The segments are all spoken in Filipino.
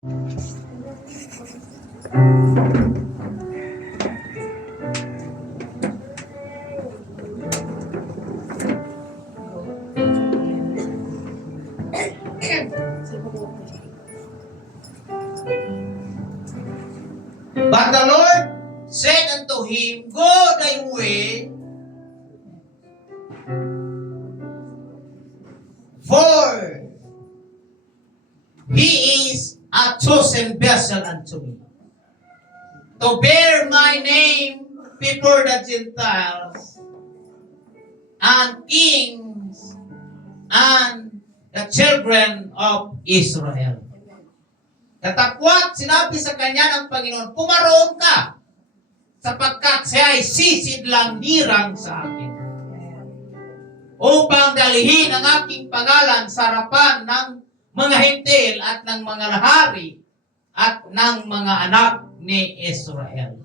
But the Lord said unto him, Go thy way, for he is a chosen vessel unto me, to bear my name before the Gentiles, and kings, and the children of Israel. Katakwat, sinabi sa kanya ng Panginoon, pumaroon ka, sapagkat siya ay sisidlang hirang sa akin, upang dalhin ang aking pangalan sa harapan ng mga hintil at ng mga lahari at ng mga anak ni Israel.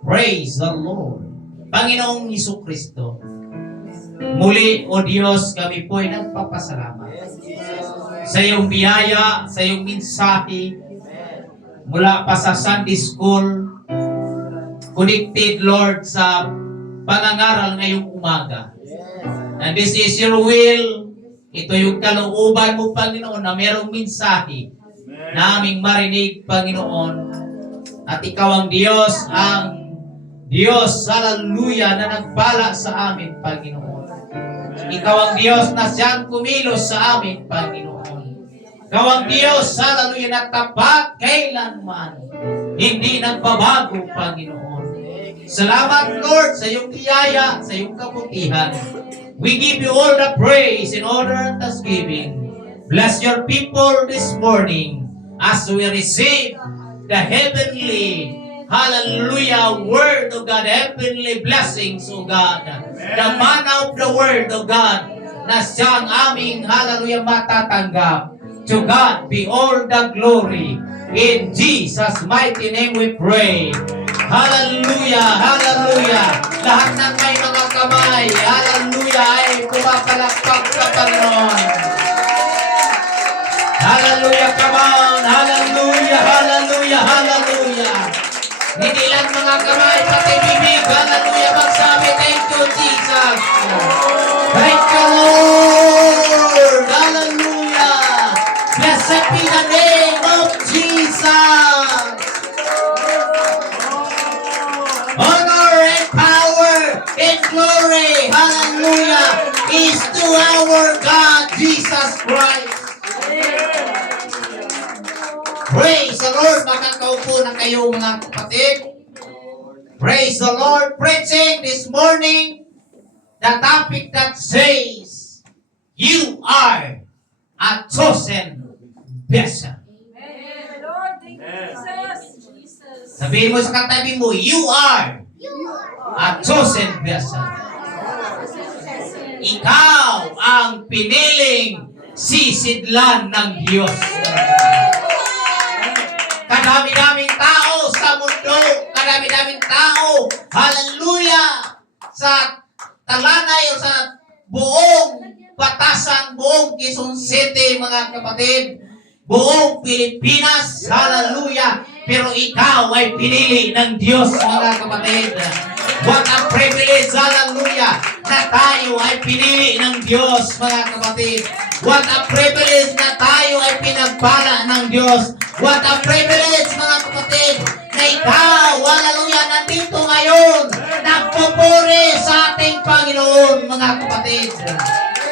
Praise the Lord. Panginoong Hesukristo, muli, O Diyos, kami po'y nagpapasalamat sa iyong biyaya, sa iyong mensahe, mula pa sa Sunday School, connected, Lord, sa pangangaral ngayong umaga. And this is your will. Ito yung kalooban mo, Panginoon, na merong mensahe na aming marinig, Panginoon. At ikaw ang Diyos, hallelujah, na nagbala sa amin, Panginoon. Ikaw ang Diyos na siyang kumilos sa amin, Panginoon. Ikaw ang Diyos, hallelujah, na tapat kailanman, hindi nagbabago, Panginoon. Salamat, Lord, sa iyong biyaya, sa iyong kabutihan. We give you all the praise in honor and thanksgiving. Bless your people this morning as we receive the heavenly, hallelujah, word of God, heavenly blessings, O God. The manna of the word of God na siyang aming, hallelujah, matatanggap. To God be all the glory. In Jesus' mighty name we pray. Hallelujah, hallelujah. Lahat ng may mga kamay, hallelujah, ay pumapalakpak sa Panginoon. Hallelujah, come on. Hallelujah, hallelujah, hallelujah. Hindi lang mga kamay, pati bibig, hallelujah, magsabi, thank you, Jesus. Thank you, Lord. Hallelujah. Blessed be the name of Jesus. Honor and power and glory, hallelujah, is to our God, Jesus Christ. Praise the Lord. Makakaupo na kayo, mga kapatid. Praise the Lord. Preaching this morning, the topic that says, you are a chosen vessel. Amen. Lord, thank you, Jesus. Sabihin mo sa katabi mo, you are a chosen vessel. Ikaw ang piniling sisidlan ng Diyos. Kadami-daming tao sa mundo, kadami-daming tao, hallelujah, sa talanay o sa buong Batasan, buong Quezon City, mga kapatid, buong Pilipinas, hallelujah, pero ikaw ay pinili ng Diyos, mga kapatid. What a privilege, hallelujah, na tayo ay pinili ng Diyos, mga kapatid. What a privilege na tayo ay pinagpala ng Diyos. What a privilege, mga kapatid, na ikaw, hallelujah, nandito ngayon, nagpupuri sa ating Panginoon, mga kapatid.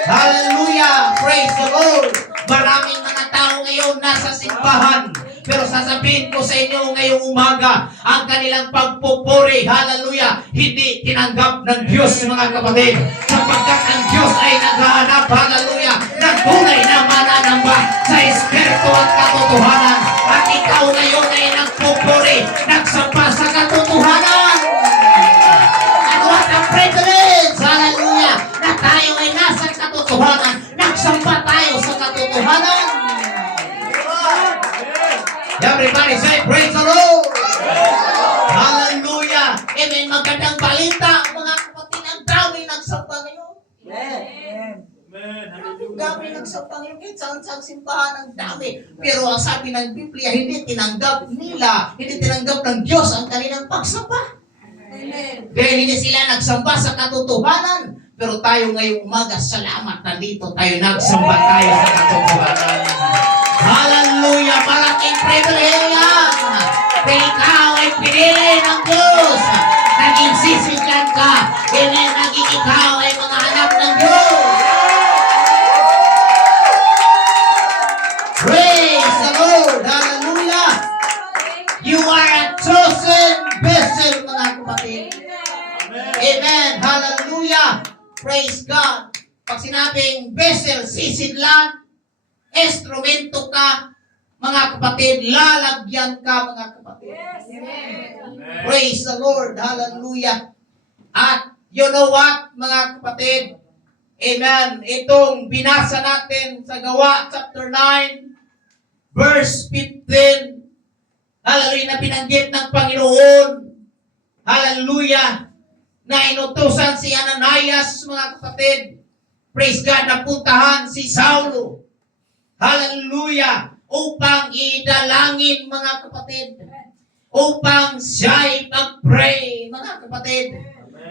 Hallelujah, praise the Lord. Maraming mga tao ngayon nasa simbahan, pero sasabihin ko sa inyo ngayong umaga, ang kanilang pagpupuri, hallelujah, hindi tinanggap ng Diyos, mga kapatid, sapagkat ang Diyos ay naghahanap, hallelujah, ng tunay na mananamba sa espiritu at katotohanan. At ikaw ngayon ay nagpupuri, nagsamba sa katotohanan. And what a privilege, hallelujah, na tayo ay nasa katotohanan, nagsamba tayo sa katotohanan. Everybody say, praise the Lord. Hallelujah. Amen. Magandang balita, mga kapatid. Ang dami nagsamba ngayon. Amen. Ang dami nagsambang yung kahit saan simbahan ang dami. Pero ang sabi ng Biblia, hindi tinanggap nila, hindi tinanggap ng Diyos ang kanilang pagsamba. Amen. Dahil hindi sila nagsamba sa katotohanan. Pero tayo ngayong umaga, salamat na dito tayo nagsamba tayo sa katotohanan. Hallelujah! Malaking privilege yan! Dahil ikaw ay pinili ng Diyos. Naging sisiklan ka. Dahil naging ikaw ay mga anak ng Diyos. Praise the Lord! Hallelujah! You are a chosen vessel, mga kapatid. Amen. Hallelujah. Praise God. Pag sinabing vessel, sisidlan, instrumento ka, mga kapatid, lalagyan ka, mga kapatid. Yes. Amen. Praise the Lord. Hallelujah. At you know what, mga kapatid? Amen. Itong binasa natin sa Gawa chapter 9, verse 15. Hallelujah, na binanggit ng Panginoon. Hallelujah. Na inutusan si Ananias, mga kapatid. Praise God, napuntahan si Saulo. Hallelujah. Upang idalangin, mga kapatid. Upang siya'y mag-pray, mga kapatid.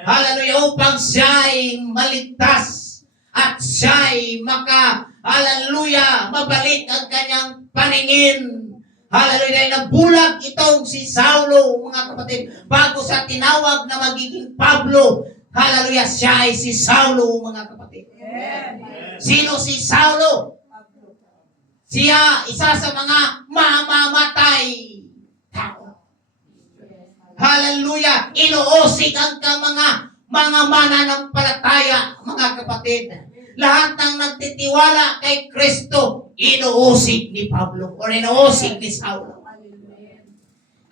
Hallelujah. Upang siya'y maligtas. At siya'y hallelujah, mabalik ang kanyang paningin. Hallelujah. Dahil nabulag itong si Saulo, mga kapatid, bago sa tinawag na magiging Pablo. Hallelujah. Siya ay si Saulo, mga kapatid. Amen. Sino si Saulo? Siya, isa sa mga mamamatay tao. Hallelujah. Inuusig ang mga mananampalataya, mga kapatid. Lahat ng nagtitiwala kay Kristo, inuusig ni Pablo o inuusig ni Saulo.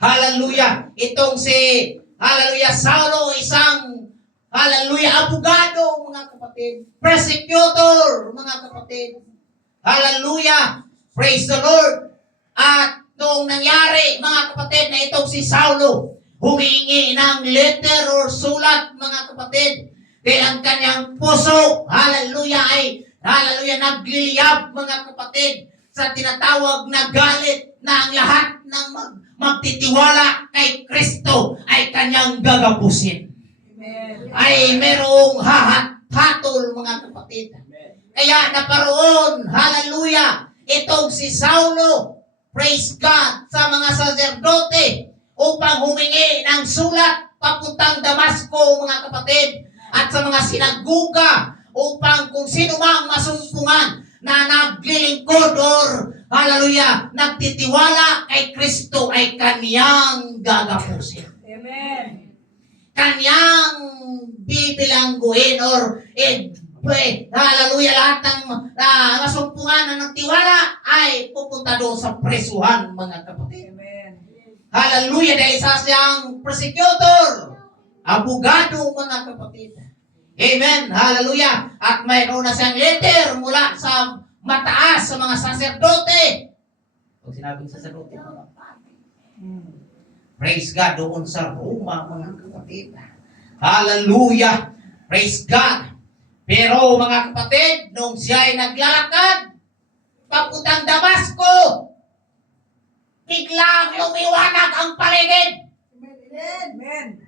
Hallelujah. Itong hallelujah, Saulo, isang, hallelujah, abogado, mga kapatid. Persecutor, mga kapatid. Hallelujah. Praise the Lord. At noong nangyari, mga kapatid, na itong si Saulo, humingi ng letter or sulat, mga kapatid. Dahil ang kanyang puso, hallelujah, nagliliyab, mga kapatid, sa tinatawag na galit na ang lahat ng magtitiwala kay Kristo ay kanyang gagapusin. Amen. Ay merong hatol, mga kapatid. Kaya naparoon, hallelujah, itong si Saulo, praise God, sa mga saserdote upang humingi ng sulat papuntang Damasco, mga kapatid, at sa mga sinaguga upang kung sino mang masumpungan na naglilingkod or hallelujah, nagtitiwala kay Kristo ay kaniyang gagapusin. Amen. Kaniyang bibilangguin or hallelujah, lahat ng masumpungan na nagtiwala ay pupunta doon sa presuhan, mga kapatid. Amen. Hallelujah, dahil isa siyang persecutor, abogado, mga kapatid. Amen. Hallelujah. At mayroon na siyang letter mula sa mataas sa mga saserdote. Pag sinabing saserdote, mga kapatid. Praise God, doon sa Roma, mga kapatid. Hallelujah. Praise God. Pero mga kapatid, nung siya ay naglalakad, papuntang Damasco, biglang lumiwanag ang paligid. Amen.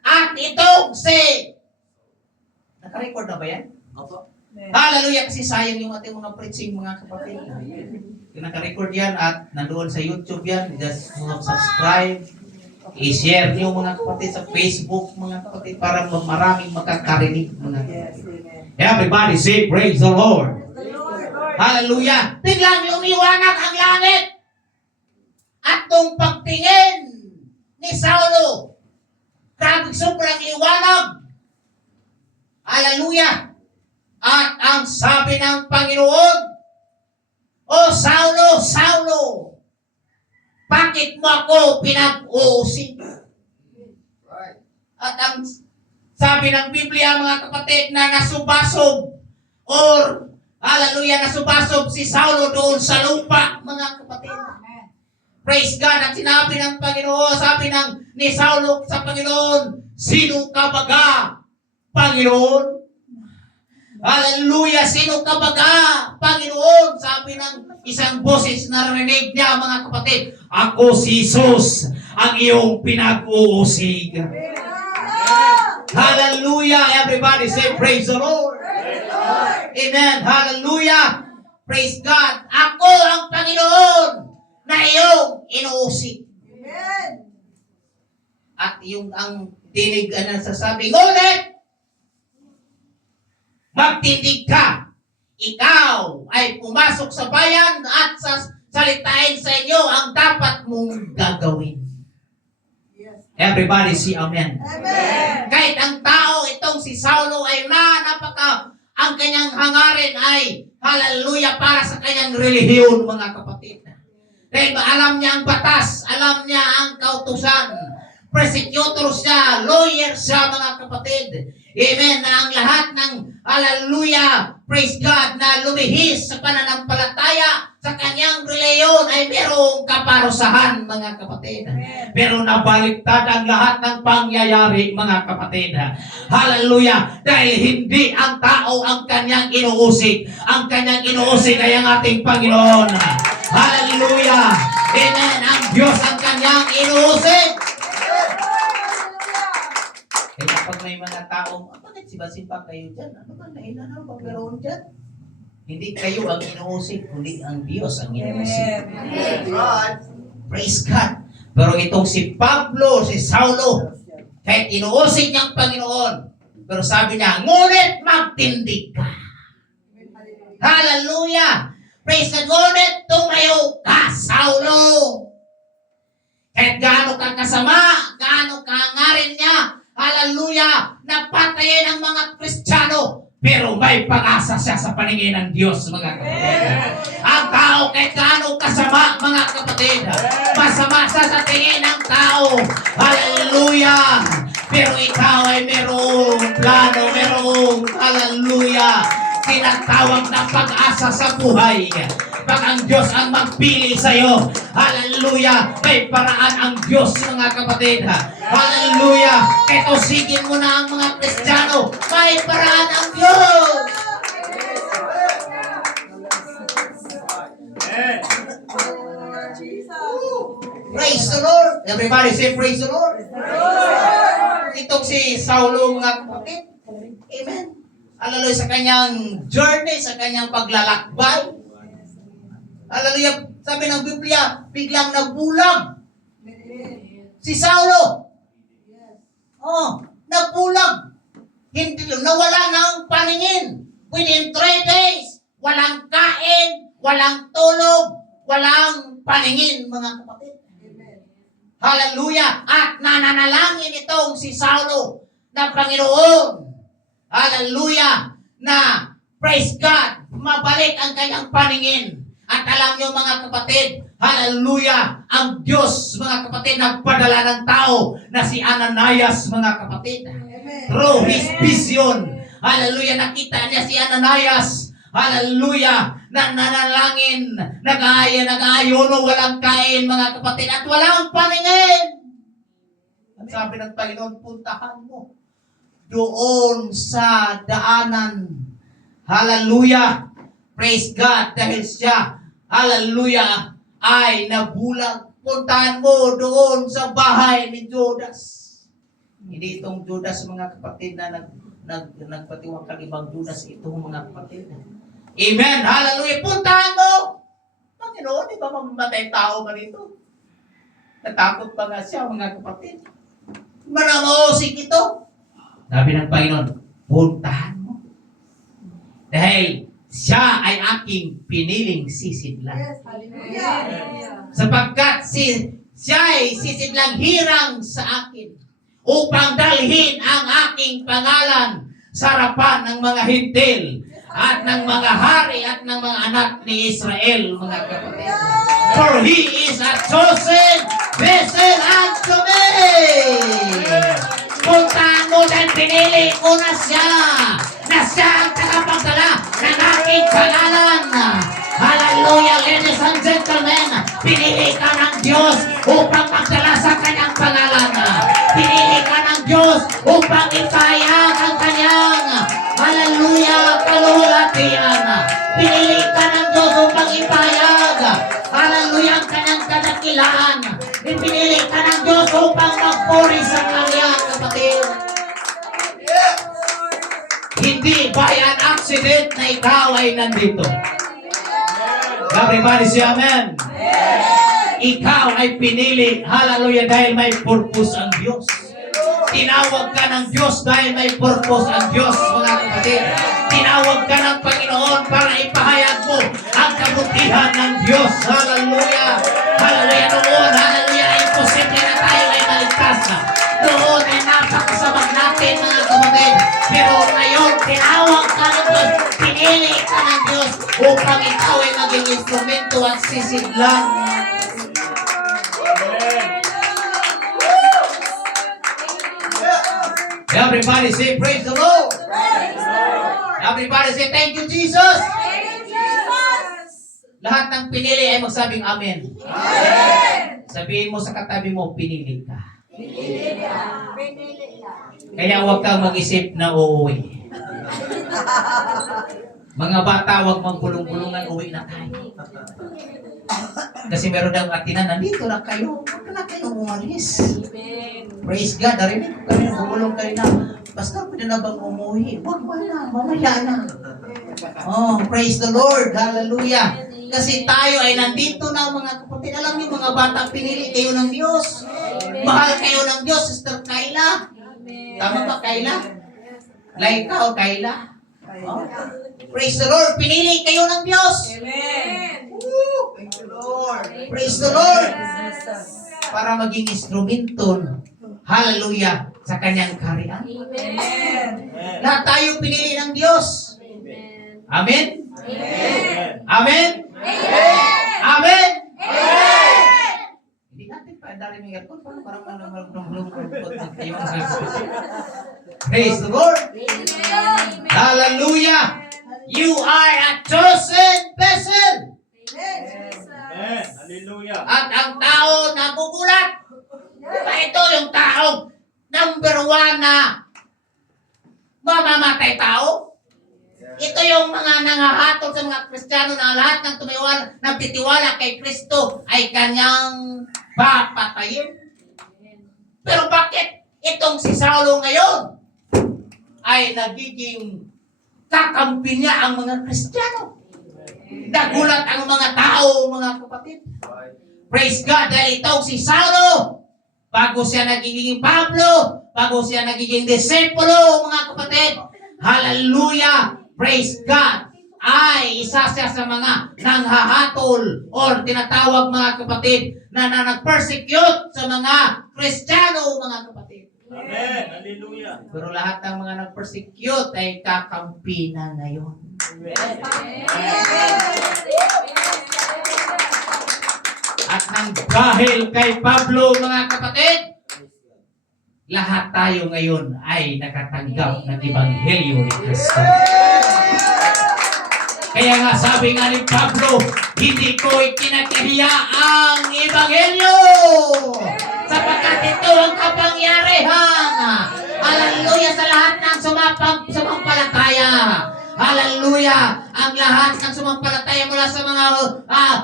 At itong naka-record na ba yan? Opo. Hallelujah, kasi sayang yung ating mga preaching, mga kapatid. Yung naka-record yan at nandoon sa YouTube yan, just subscribe, i-share niyo, mga kapatid, sa Facebook, mga kapatid, para maraming makakarinig, mga kapatid. Everybody say, praise the Lord. The Lord. Hallelujah. Biglang lumiwanag ang langit. At nung pagtingin ni Saulo, grabe, sobrang liwanag. Hallelujah. At ang sabi ng Panginoon, O Saulo, Saulo, bakit mo ako pinag-uusig? At ang sabi ng Biblia, mga kapatid, na nasubasob or hallelujah, nasubasob si Saulo doon sa lupa, mga kapatid. Praise God. At sinabi ng Panginoon, sabi ni Saulo sa Panginoon, sino ka baga, Panginoon? Hallelujah! Sino ka baga, Panginoon? Sabi ng isang boses na narinig niya, mga kapatid, ako si Jesus, ang iyong pinag-uusig. Hallelujah! Everybody say praise the Lord. Amen. Hallelujah. Praise God. Ako ang Panginoon na iyong inuusig. Amen. At yung ang tinig na sasabi, ngunit, magtindig ka. Ikaw ay pumasok sa bayan at salitain sa inyo ang dapat mong gagawin. Yes. Everybody say amen. Amen. Kahit ang tao itong si Saulo ay ang kanyang hangarin ay hallelujah para sa kanyang relihiyon, mga kapatid. Dahil alam niya ang batas, alam niya ang kautusan. Prosecutor siya, lawyer siya, mga kapatid. Amen. Na ang lahat ng hallelujah, praise God, na lumihis sa pananampalataya sa kanyang reliyon ay merong kaparusahan, mga kapatid. Pero nabaliktad ang lahat ng pangyayari, mga kapatid. Hallelujah. Dahil hindi ang tao ang kanyang inuusig. Ang kanyang inuusig ay ang ating Panginoon. Hallelujah. Amen. Ang Diyos ang kanyang inuusig. Kaya pag may mga taong, bakit simba-simba kayo dyan? Ano ba nailan? Ano ba meron dyan? Hindi kayo ang inuusig, kundi ang Diyos ang inuusig. Praise God. Pero itong si Pablo, si Saulo, kahit inuusig niyang Panginoon, pero sabi niya, ngunit magtindig ka. Hallelujah! Praise God. Ngunit tumayo ka, Saulo. Kahit gaano ka kasama, gaano ka hangarin niya, hallelujah, napatayin ang mga Kristiyano, pero may pag-asa siya sa paningin ng Diyos, mga kapatid. Ang tao kahit gaano kasama, mga kapatid, masama siya sa tingin ng tao, hallelujah, pero ikaw ay merong plano, merong hallelujah, tinatawag na pag-asa sa buhay. Pag ang Diyos ang magpili sa iyo, hallelujah, may paraan ang Diyos, mga kapatid. Hallelujah. Ito, sigin mo na ang mga Kristiyano, may paraan ang Diyos. Praise the Lord. Everybody say praise the Lord. Itong si Saulo, mga kapatid. Amen. Hallelujah, sa kanyang journey, sa kanyang paglalakbay. Hallelujah. Sabi ng Biblia, biglang nagbulag si Saulo. Oh, nagbulag. Hindi, nawala ng paningin. Within 3 days, walang kain, walang tulog, walang paningin, mga kapatid. Hallelujah. At nananalangin itong si Saulo na Panginoon. Hallelujah. Na, praise God, mabalik ang kanyang paningin. At alam nyo, mga kapatid, hallelujah, ang Diyos, mga kapatid, nagpadala ng tao na si Ananias, mga kapatid. Through his vision, hallelujah, nakita niya si Ananias, hallelujah, na nanalangin, nag-aayono, walang kain, mga kapatid, at walang paningin. At sabi ng Panginoon, puntahan mo doon sa daanan, hallelujah, praise God, dahil siya, hallelujah, ay nabulag. Puntahan mo doon sa bahay ni Judas. Hindi itong Judas, mga kapatid, na nagpatiwakal ibang Judas, itong mga kapatid. Amen, hallelujah. Puntahan mo. Panginoon, di ba mamamatay tao ba dito? Natakot pa nga siya, mga kapatid. Manamusik ito. Sabi ng Panginoon, puntahan mo. Dahil siya ay aking piniling sisidlan. Yes, hallelujah. Sapagkat siya ay sisidlang hirang sa akin upang dalhin ang aking pangalan sa harapan ng mga hintil at ng mga hari at ng mga anak ni Israel, mga kapatid. For he is a chosen vessel unto me. Puntahan mo dahil pinili ko na siya ang tagapagdala ng aking pangalan. Hallelujah, ladies and gentlemen. Pinili ka ng Diyos upang magdala sa kanyang pangalan. Pinili ka ng Diyos upang ipahayag ang kanyang, hallelujah, ilan. Pinili ka ng Diyos upang magpuri sa Kanya, kapatid. Hindi by an accident na ikaw ay nandito. Everybody say amen. Ikaw ay pinili, hallelujah, dahil may purpose ang Diyos. Tinawag ka ng Diyos dahil may purpose ang Diyos, mga kapatid. Tinawag ka ng Panginoon para ipahayag mo ang kabutihan ng Diyos. Hallelujah. Hallelujah. Noon, hallelujah, imposible na tayo ay maligtas na. Noon ay napakasamag natin, mga kapatid. Pero ngayon, tinawag ka ng Diyos, pinili ka ng Diyos upang ikaw ay maging instrumento at sisidlan. Everybody say praise the Lord. Everybody say thank you, Jesus. Lahat ng pinili ay magsabing amen. Sabihin mo sa katabi mo, pinili ka. Kaya huwag kang mag-isip na uuwi. Mga bata, huwag magkulong-kulungan, uwi na tayo. Kasi meron daw atinan, nandito na kayo. Huwag na kayo umalis. Praise God. Narinig ko kayo, bumulong kayo na. Pastor, pwede na bang umuwi? Huwag mo na, mamaya na. Oh, praise the Lord. Hallelujah. Kasi tayo ay nandito na, mga kapatid. Alam niyo, mga bata, pinili kayo ng Diyos. Mahal kayo ng Diyos, Sister Kayla. Tama ba, Kayla? Laika o Kayla? Oh. Praise the Lord. Pinili kayo ng Diyos. Woo! Thank you, Lord. Praise the Lord. Para maging instrumento, hallelujah, sa kanyang kaharian. Lahat tayo pinili ng Diyos. Amen? Amen? Amen? Hindi natin pa dali ng aircon. Parang praise the Lord. Hallelujah. You are a chosen vessel. Amen. Hallelujah. At ang tao nagugulat. Diba ito yung taong number 1 na mamamatay tao? Ito yung mga nangahatol sa mga Kristiyano na lahat ng nagtitiwala kay Kristo ay kanyang papatayin. Pero bakit itong si Saulo ngayon ay nagiging kakampi niya ang mga Kristiyano? Nagulat ang mga tao, mga kapatid. Praise God, dahil itong si Saulo, bago siya nagiging Pablo, bago siya nagiging disipulo, mga kapatid, hallelujah, praise God, ay isa siya sa mga nanghahatol or tinatawag, mga kapatid, na nag-persecute sa mga Kristiyano, mga kapatid. Amen. Hallelujah. Pero lahat ng mga nag-persecute ay kakampi na ngayon. At nang dahil kay Pablo, mga kapatid, lahat tayo ngayon ay nakatanggap ng Ebanghelyo ni Kristo. Kaya nga sabi nga ni Pablo, hindi ko ikinakahiya ang Ebanghelyo sapagkat ito ang kapangyarihan. Hallelujah sa lahat ng sumampalataya. Hallelujah! Ang lahat ng sumampalataya mula sa mga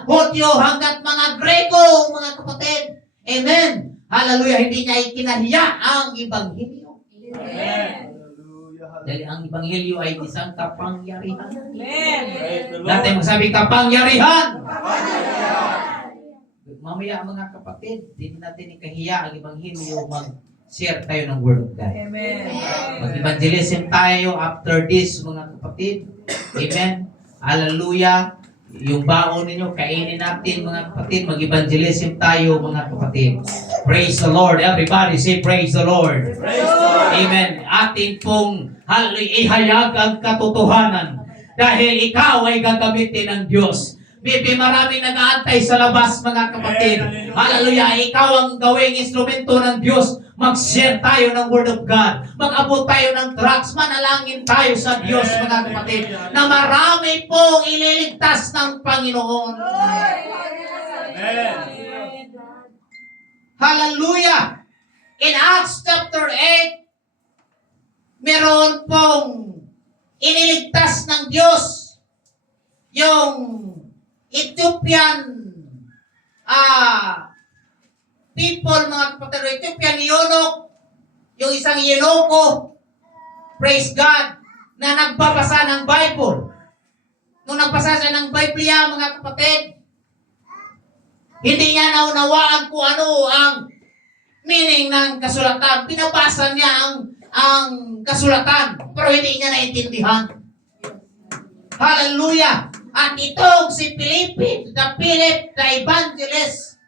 Hudyo hanggat mga Grego, mga kapatid. Amen! Hallelujah! Hindi niya ikinahiya ang Ebanghelyo. Amen. Dahil ang Ebanghelyo ay isang kapangyarihan. Praise the Lord. Natin magsabi kapangyarihan! Mamaya mga kapatid, hindi natin ikahiya ang Ebanghelyo, mag-share tayo ng Word of God. Mag-evangelism tayo after this, mga kapatid. Amen. Hallelujah. Yung baon ninyo, kainin natin, mga kapatid. Mag-evangelism tayo, mga kapatid. Praise the Lord. Everybody say praise the Lord. Praise the Lord. Amen. Atin pong ihayag ang katotohanan. Dahil ikaw ay gagamitin ng Diyos. Bibi, maraming nag-aantay sa labas, mga kapatid. Hallelujah. Ikaw ang gawing instrumento ng Diyos. Mag-share tayo ng Word of God. Mag-abot tayo ng drugs. Manalangin tayo sa Diyos, mga kapatid, na marami pong ililigtas ng Panginoon. Amen. Hallelujah! In Acts chapter 8, meron pong iniligtas ng Diyos yung Ethiopian people, mga kapatid, ng Ethiopian eunuch, yung isang eunuko, praise God, na nagbabasa ng Bible. Nung nagbasa siya ng Biblia, mga kapatid, hindi niya naunawaan kung ano ang meaning ng kasulatan. Binabasa niya ang kasulatan, pero hindi niya naintindihan. Hallelujah! At itong si Philip the evangelist,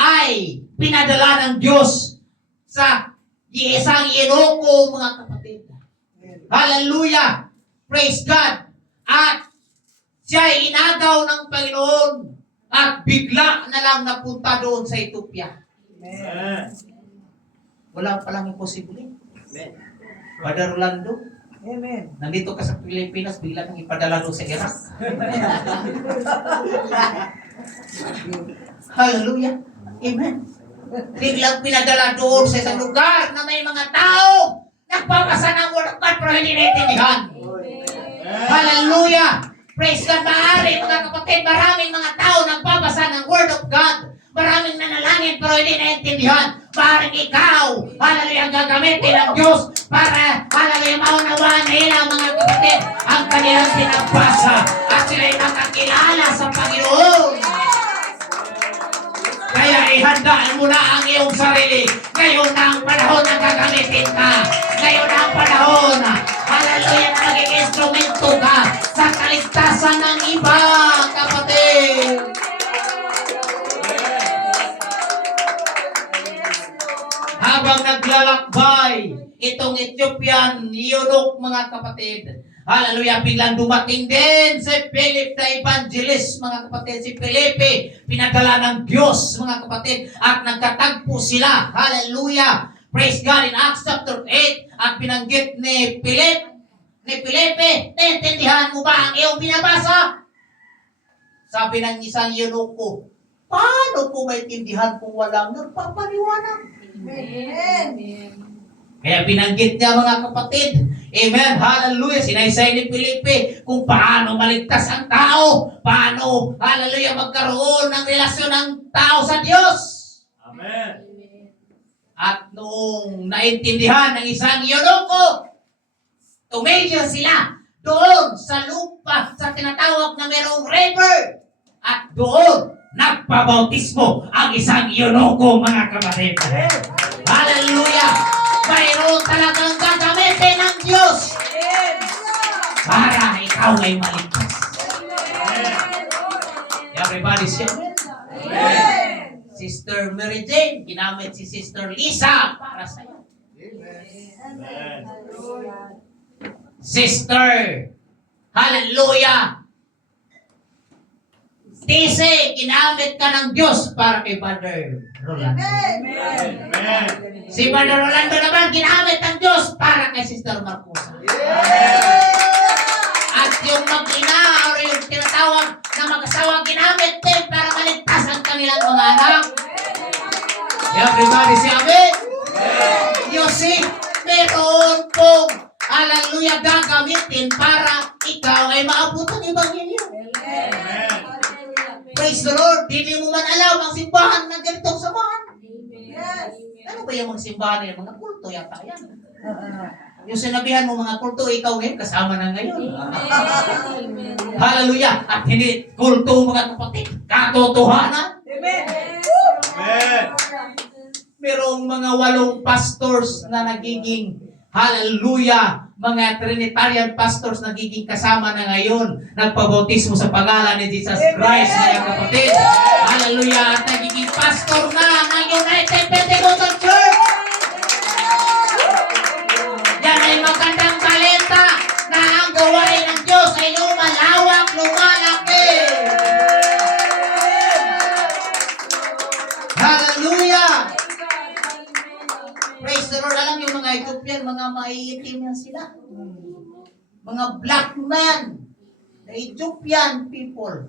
ay pinadala ng Diyos sa isang eunuko, mga kapatid. Hallelujah! Praise God! At siya ay inagaw ng Panginoon at bigla na lang napunta doon sa Ethiopia. Amen. Wala palang imposible. Amen. Brother Rolando, Amen. nandito ka sa Pilipinas, bigla kang ipadala doon sa Iraq. Hallelujah! Amen! Biglang pinadala doon sa isang lugar na may mga tao nagpapasa ng Word of God pero hindi naintindihan. Hallelujah! Praise God! Maaari, mga kapatid, maraming mga tao nagpapasa ng Word of God. Maraming nanalangin pero hindi naintindihan. Maaaring ikaw, hallelujah, ang gagamitin ng Diyos para, hallelujah, maunawaan nila, mga kapatid, ang kanilang pinabasa at sila'y nakakilala sa Panginoon. Kaya ihandaan mo na ang iyong sarili. Ngayon na ang panahon na gagamitin ka. Ngayon na ang panahon, hallelujah, na maging instrumento ka sa kaligtasan ng iba, kapatid. Habang naglalakbay, itong Ethiopian eunuch, mga kapatid, hallelujah, biglang dumating din si Philip the evangelist, mga kapatid. Si Felipe, pinadala ng Diyos, mga kapatid, at nagkatagpo sila, hallelujah, praise God, in Acts chapter 8, at binanggit ni Felipe, naintindihan mo ba ang iyong binabasa? Sabi ng isang eunuko, paano ko maintindihan kung walang nagpapaliwanag? Amen. Kaya binanggit niya, mga kapatid. Amen. Hallelujah. Sinaysay ni Felipe kung paano maligtas ang tao. Paano, hallelujah, magkaroon ng relasyon ng tao sa Diyos. Amen. At noong naintindihan ng isang eunuko, tumigil sila doon sa lupa, sa tinatawag na merong river. At doon, nagpabautismo ang isang eunuko, mga kapatid. Hallelujah! Mayroon talagang gagamitin ng Diyos para ikaw ay maligtas. Everybody say Amen. Sister Mary Jane, ginamit si Sister Lisa para sa iyo. Amen. Sister, hallelujah! Tise, ginamit ka ng Diyos para kay Brother Rolando. Amen. Amen. Si Brother Rolando naman, ginamit ng Diyos para kay Sister Marcosa. At yung mag-ina o yung tinatawag na mag-asawa, ginamit din para maligtas ang kanilang mga anak. Everybody say amen. You see, meron pong, hallelujah, gagamitin para ikaw ay maabot ang Ebanghelyo. Amen. Praise the Lord. Hindi mo man alam ang simbahan ng ganitong samahan. Yes. Ano ba yung mga simbahan nila? Mga kulto yata yan. Yung sinabihan mo mga kulto, ikaw ngayon, kasama na ngayon. Hallelujah. At hindi kulto, mga kapatid. Katotohanan. Amen. Amen. Merong mga 8 pastors na nagiging, hallelujah, mga Trinitarian pastors nagiging kasama na ngayon. Nagpabautismo sa pangalan ni Jesus Christ, mga kapatid. Hallelujah. At nagiging pastor na ng United Pentecostal Church. Yan ay magandang balita na ang gawain ng Diyos ay lumalawak, lumalaki. Hallelujah. Praise the Lord. Alam yung mga Ethiopian, mga maiitim yan sila. Mga black man. The Ethiopian people.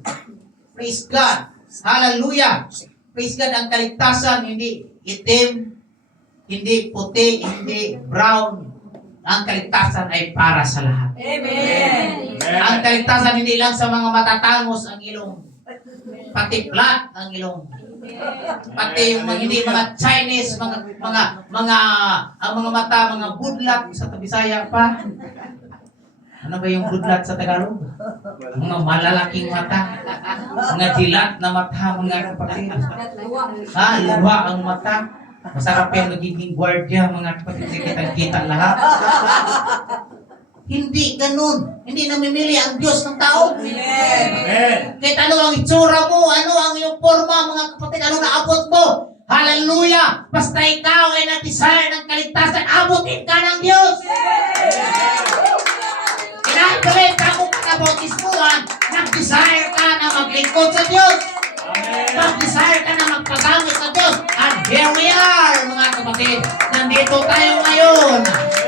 Praise God. Hallelujah. Praise God. Ang kaligtasan, hindi itim, hindi puti, hindi brown. Ang kaligtasan ay para sa lahat. Amen. Ang kaligtasan hindi lang sa mga matatangos ang ilong. Pati flat ang ilong. Pati yung mga hindi mga Chinese, ang mga mata, mga budlat sa Bisaya pa. Ano ba yung budlat sa Tagalog? Mga malalaking mata. Mga dilat na mata, mga kapatid. Luha ang mata. Masarap yung nagiging gwardiya, mga kapatid. Kita-kita lahat. Hindi ganun. Hindi namimili ang Diyos ng tao. Amen. Kahit ano ang itsura mo, ano ang iyong forma, mga kapatid, ano naabot mo. Hallelujah! Basta ikaw ay na-desire ng kaligtasan, abutin ka ng Diyos. Kinahituloy ka kung pagkabautismuhan, nag-desire ka na maglingkod sa Diyos. Nag-desire ka na magpagamit sa Diyos. And here we are, mga kapatid. Nandito tayo ngayon.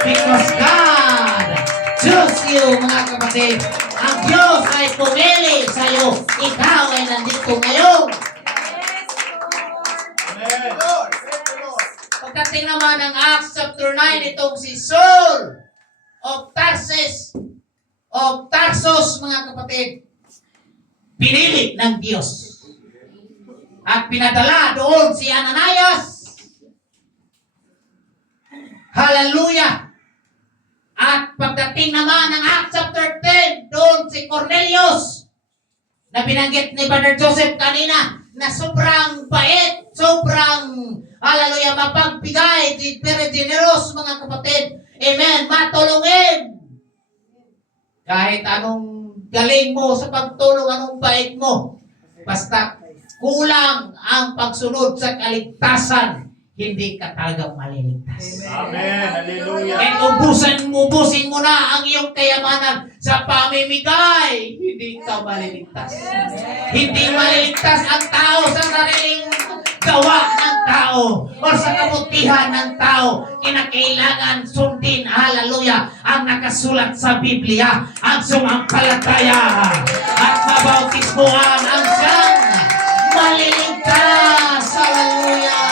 Because God chose you, mga kapatid. Ang Diyos ay pumili sa iyo. Ikaw ay nandito ngayon. Pagdating naman ng Acts chapter 9, itong si Saul of Tarsus, mga kapatid, pinili ng Diyos. At pinadala doon si Ananias. Hallelujah! At pagdating naman ng Acts chapter 10, doon si Cornelius, na binanggit ni Brother Joseph kanina, na sobrang bait, sobrang, hallelujah, mapagbigay, very generous, mga kapatid. Amen, matulungin. Kahit anong galing mo sa pagtulong, anong bait mo, basta kulang ang pagsunod sa kaligtasan, hindi ka talagang maliligtas. Amen. Hallelujah. Kaya ubusin mo na ang iyong kayamanan sa pamimigay, hindi ka maliligtas. Hindi maliligtas ang tao sa sariling gawa ng tao o sa kabutihan ng tao. Kinakailangan sundin, hallelujah, ang nakasulat sa Biblia, ang sumampalataya at mabautismuhan ang siyang maliligtas. Hallelujah.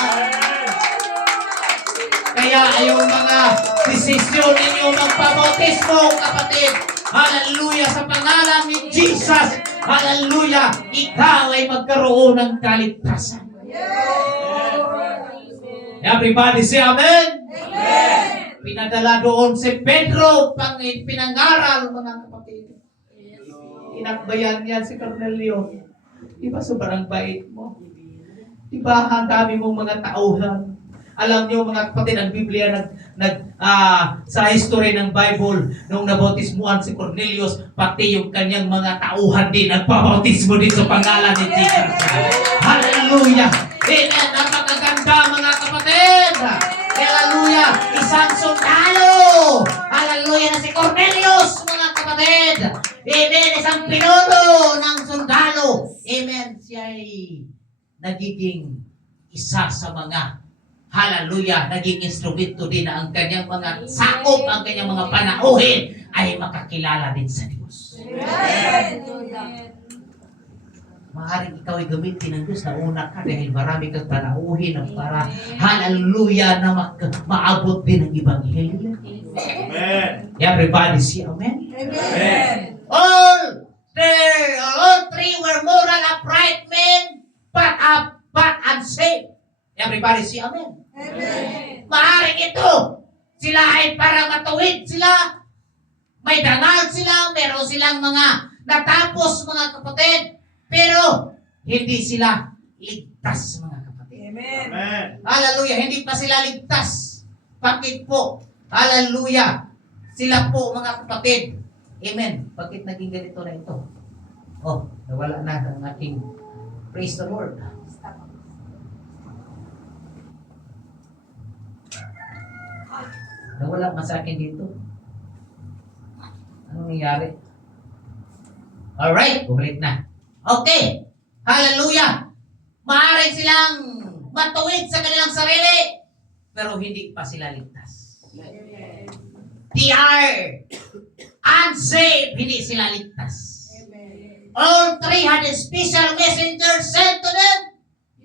Kaya yung mga desisyon ninyo magpabautismo, kapatid, hallelujah, sa pangalan ni Jesus, hallelujah, ikaw ay magkaroon ng kaligtasan. Everybody say amen. Amen. Pinadala doon si Pedro, pinangaral, mga kapatid. Inakbayan niya si Cornelio. Di ba sobrang bait mo? Di ba ang dami mong mga tauhan? Alam niyo, mga kapatid, ang Biblia sa history ng Bible, nung nabautismuhan si Cornelius, pati yung kanyang mga tauhan din nagpabautismo din sa pangalan ni Jesus. Hallelujah! Amen! Napakaganda, mga kapatid! Hallelujah! Isang sundalo! Hallelujah! Na si Cornelius, mga kapatid! Amen! Isang pinuno ng sundalo! Amen! Siya ay nagiging isa sa mga hallelujah, naging instrumento din na ang kanyang mga sakop, ang kanyang mga panauhin ay makakilala din sa Diyos. Maaaring ikaw ay gamitin ng Diyos na una ka dahil marami kang panauhin na para hallelujah na maabot din ang Ebanghelyo. Amen. Everybody say amen. Amen. All three were moral upright men, but unsaved. Everybody say amen. Amen. Maaaring ito, sila ay para matuwid sila, may dangal sila, meron silang mga natapos, mga kapatid, pero hindi sila ligtas, mga kapatid. Amen. Amen. Hallelujah, hindi pa sila ligtas. Bakit po? Hallelujah. Sila po, mga kapatid. Amen. Bakit naging ganito na ito? Oh, nawala na ang aking praise the Lord. Nawala man sa akin dito. Anong nangyari? Alright, bumalik na. Okay. Hallelujah. Maaaring silang matuwid sa kanilang sarili, pero hindi pa sila ligtas. They are unsaved, hindi sila ligtas. All three had a special messenger sent to them.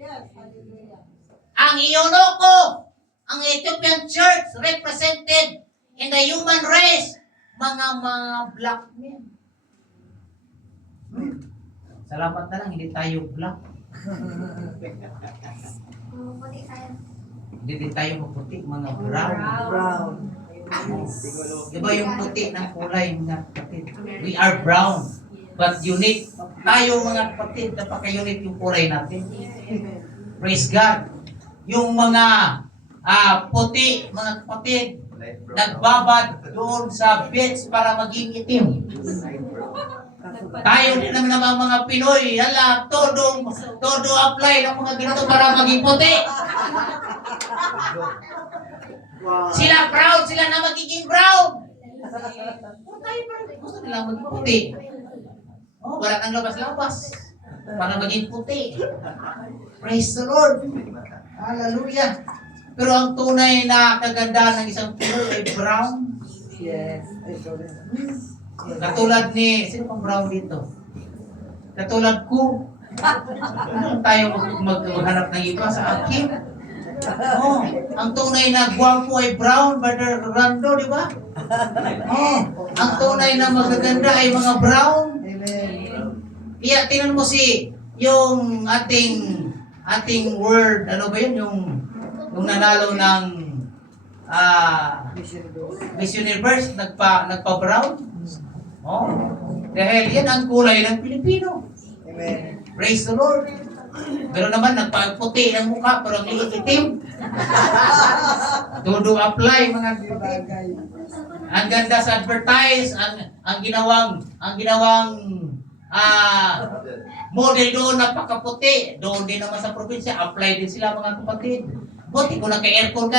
Yes, hallelujah. Ang Ionoko, ang Ethiopian church represented in the human race, mga black men. Salamat na lang, hindi tayo black. Hindi din tayo maputi, mga brown. Brown. Di ba yung puti ng kulay, mga kapatid? We are brown, but unique. Tayo, mga kapatid, napaka-unique yung kulay natin. Praise God. Yung mga puti, mga kapatid, nagbabad doon sa beach para maging itim. Tayo din naman ang mga Pinoy, todo apply ng mga ganito para maging puti. Sila proud, sila na magiging brown. Tayo pa rin, gusto nila maging puti. Oh, wala kang labas-labas para maging puti. Praise the Lord. Hallelujah. Pero ang tunay na kagandahan ng isang Pinoy ay brown. Yes. Katulad ni, sino pang brown dito? Katulad ko. Ano tayo maghanap ng iba sa akin? Oh, ang tunay na gwapo ay brown, Brother Rolando, di ba? Oh, ang tunay na magaganda ay mga brown. Kaya tingnan mo yung ating word, ano ba yun? Yung nanalo ng Miss Universe, nagpa-brown. Oh, dahil yan ang kulay ng Pilipino. Amen. Praise the Lord. Pero naman, nagpaputi ng mukha, pero ang itim. Todo apply, mga Bagay. ang ganda sa advertise, ang ginawang model doon, napakaputi. Doon din naman sa probinsya, apply din sila, mga kapatid. Buti kung naka-aircon ka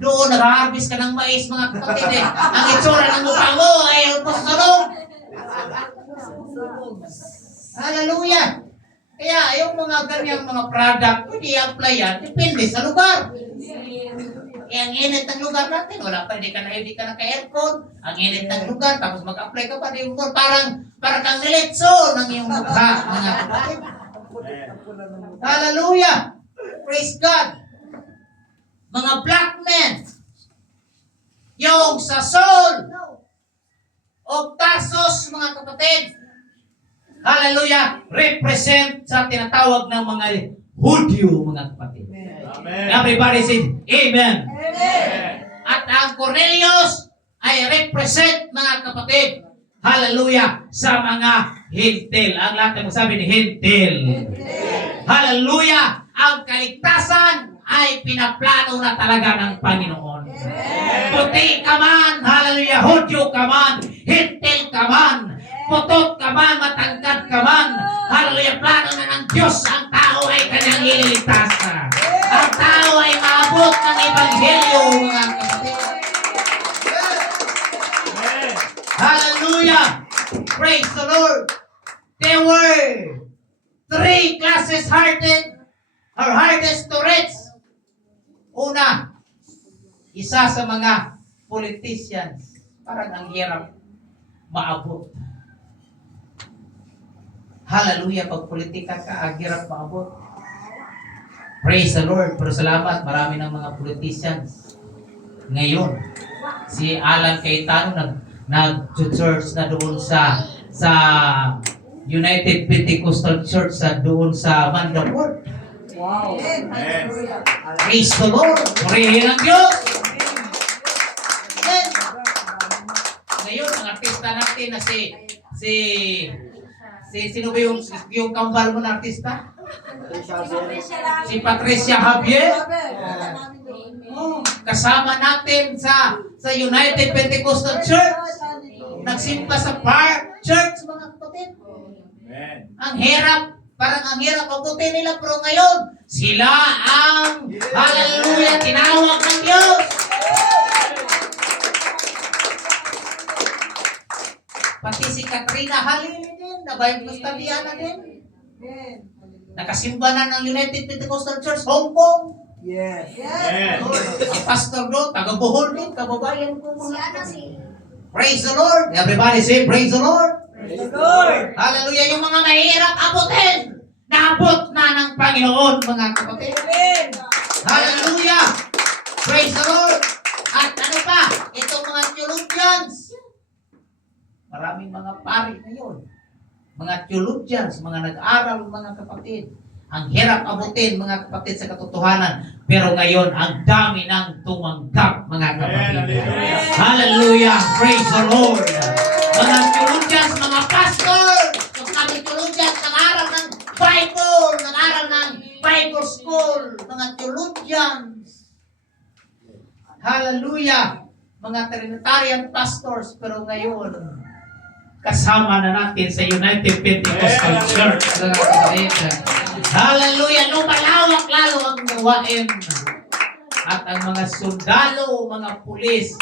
doon nag-harvest ka ng mais, mga kapatid Ang itsura ng mukha mo ay pasalong. Hallelujah! Kaya yung mga ganyang mga product, pwede i-apply yan, depende sa lugar. Eh, ang init ng lugar natin, hindi ka naka-aircon, ang init ng lugar, tapos mag-apply ka pa, parang kang niletso ng iyong mukha, mga kapatid. Hallelujah! Praise God! Mga black men, yung sa Saul o Tarsus, mga kapatid, hallelujah, represent sa tinatawag ng mga Hudyo, mga kapatid. Amen. Everybody say, Amen. Amen. At ang Cornelius ay represent, mga kapatid, hallelujah, sa mga Hintil. Ang lahat ng sabi ni Hintil. Hallelujah, ang kaligtasan ay pinaplano na talaga ng Panginoon. Puti ka man, hallelujah, Hudyo ka man, Hintil ka man, putot ka man, matangkad ka man, hallelujah, plano na ng Diyos, ang tao ay kanyang ililigtas na. Ang tao ay maabot ng Ebanghelyo, mga kapatid. Amen. Hallelujah! Praise the Lord! There were 3 classes hardest to reach. Una, isa sa mga politicians, parang ang hirap maabot. Hallelujah, pag politika ka, ang hirap maabot. Praise the Lord. Pero salamat, marami ng mga politicians. Ngayon, si Alan Cayetano nag-church na doon sa United Pentecostal Church doon sa Mandapur. Wow. Amen. Praise the Lord. Purihin ang Diyos. Amen. Ngayon, ang artista natin na sino ba yung kambal mo na artista? Si Patricia Javier. Oh, kasama natin sa United Pentecostal Church. Nagsimba sa Park Church, mga kapatid. Amen. Ang hirap, parang ang hirap abutin nila, pero ngayon, sila ang, hallelujah, tinawag ng Diyos. Pati si Katrina Halili din, nabayag Mustadiana din. Nakasimba na ng United Pentecostal Church, Hong Kong. Yes. Amen. Si Pastor doon, taga Bohol din, kababayan ko mga. Praise the Lord. Everybody say, praise the Lord. Praise the Lord. Hallelujah. Yung mga mahirap abutin, naabot na ng Panginoon, mga kapatid. Amen. Hallelujah. Praise the Lord. At ano pa, itong mga theologians, maraming mga pari ngayon. mga theologians, mga nag-aral, mga kapatid. Ang hirap abutin, mga kapatid, sa katotohanan. Pero ngayon, ang dami ng tumanggap, mga kapatid. Hallelujah. Hallelujah! Praise the Lord! Mga theologians, mga pastor, mga theologians, nag-aral ng Bible, nag-aral ng Bible school, mga theologians. Hallelujah! Mga Trinitarian pastors, pero ngayon, kasama na natin sa United Pentecostal Church. Mga kapatid. Hallelujah! Lumalawak lalo ang gawain. At ang mga sundalo, mga pulis,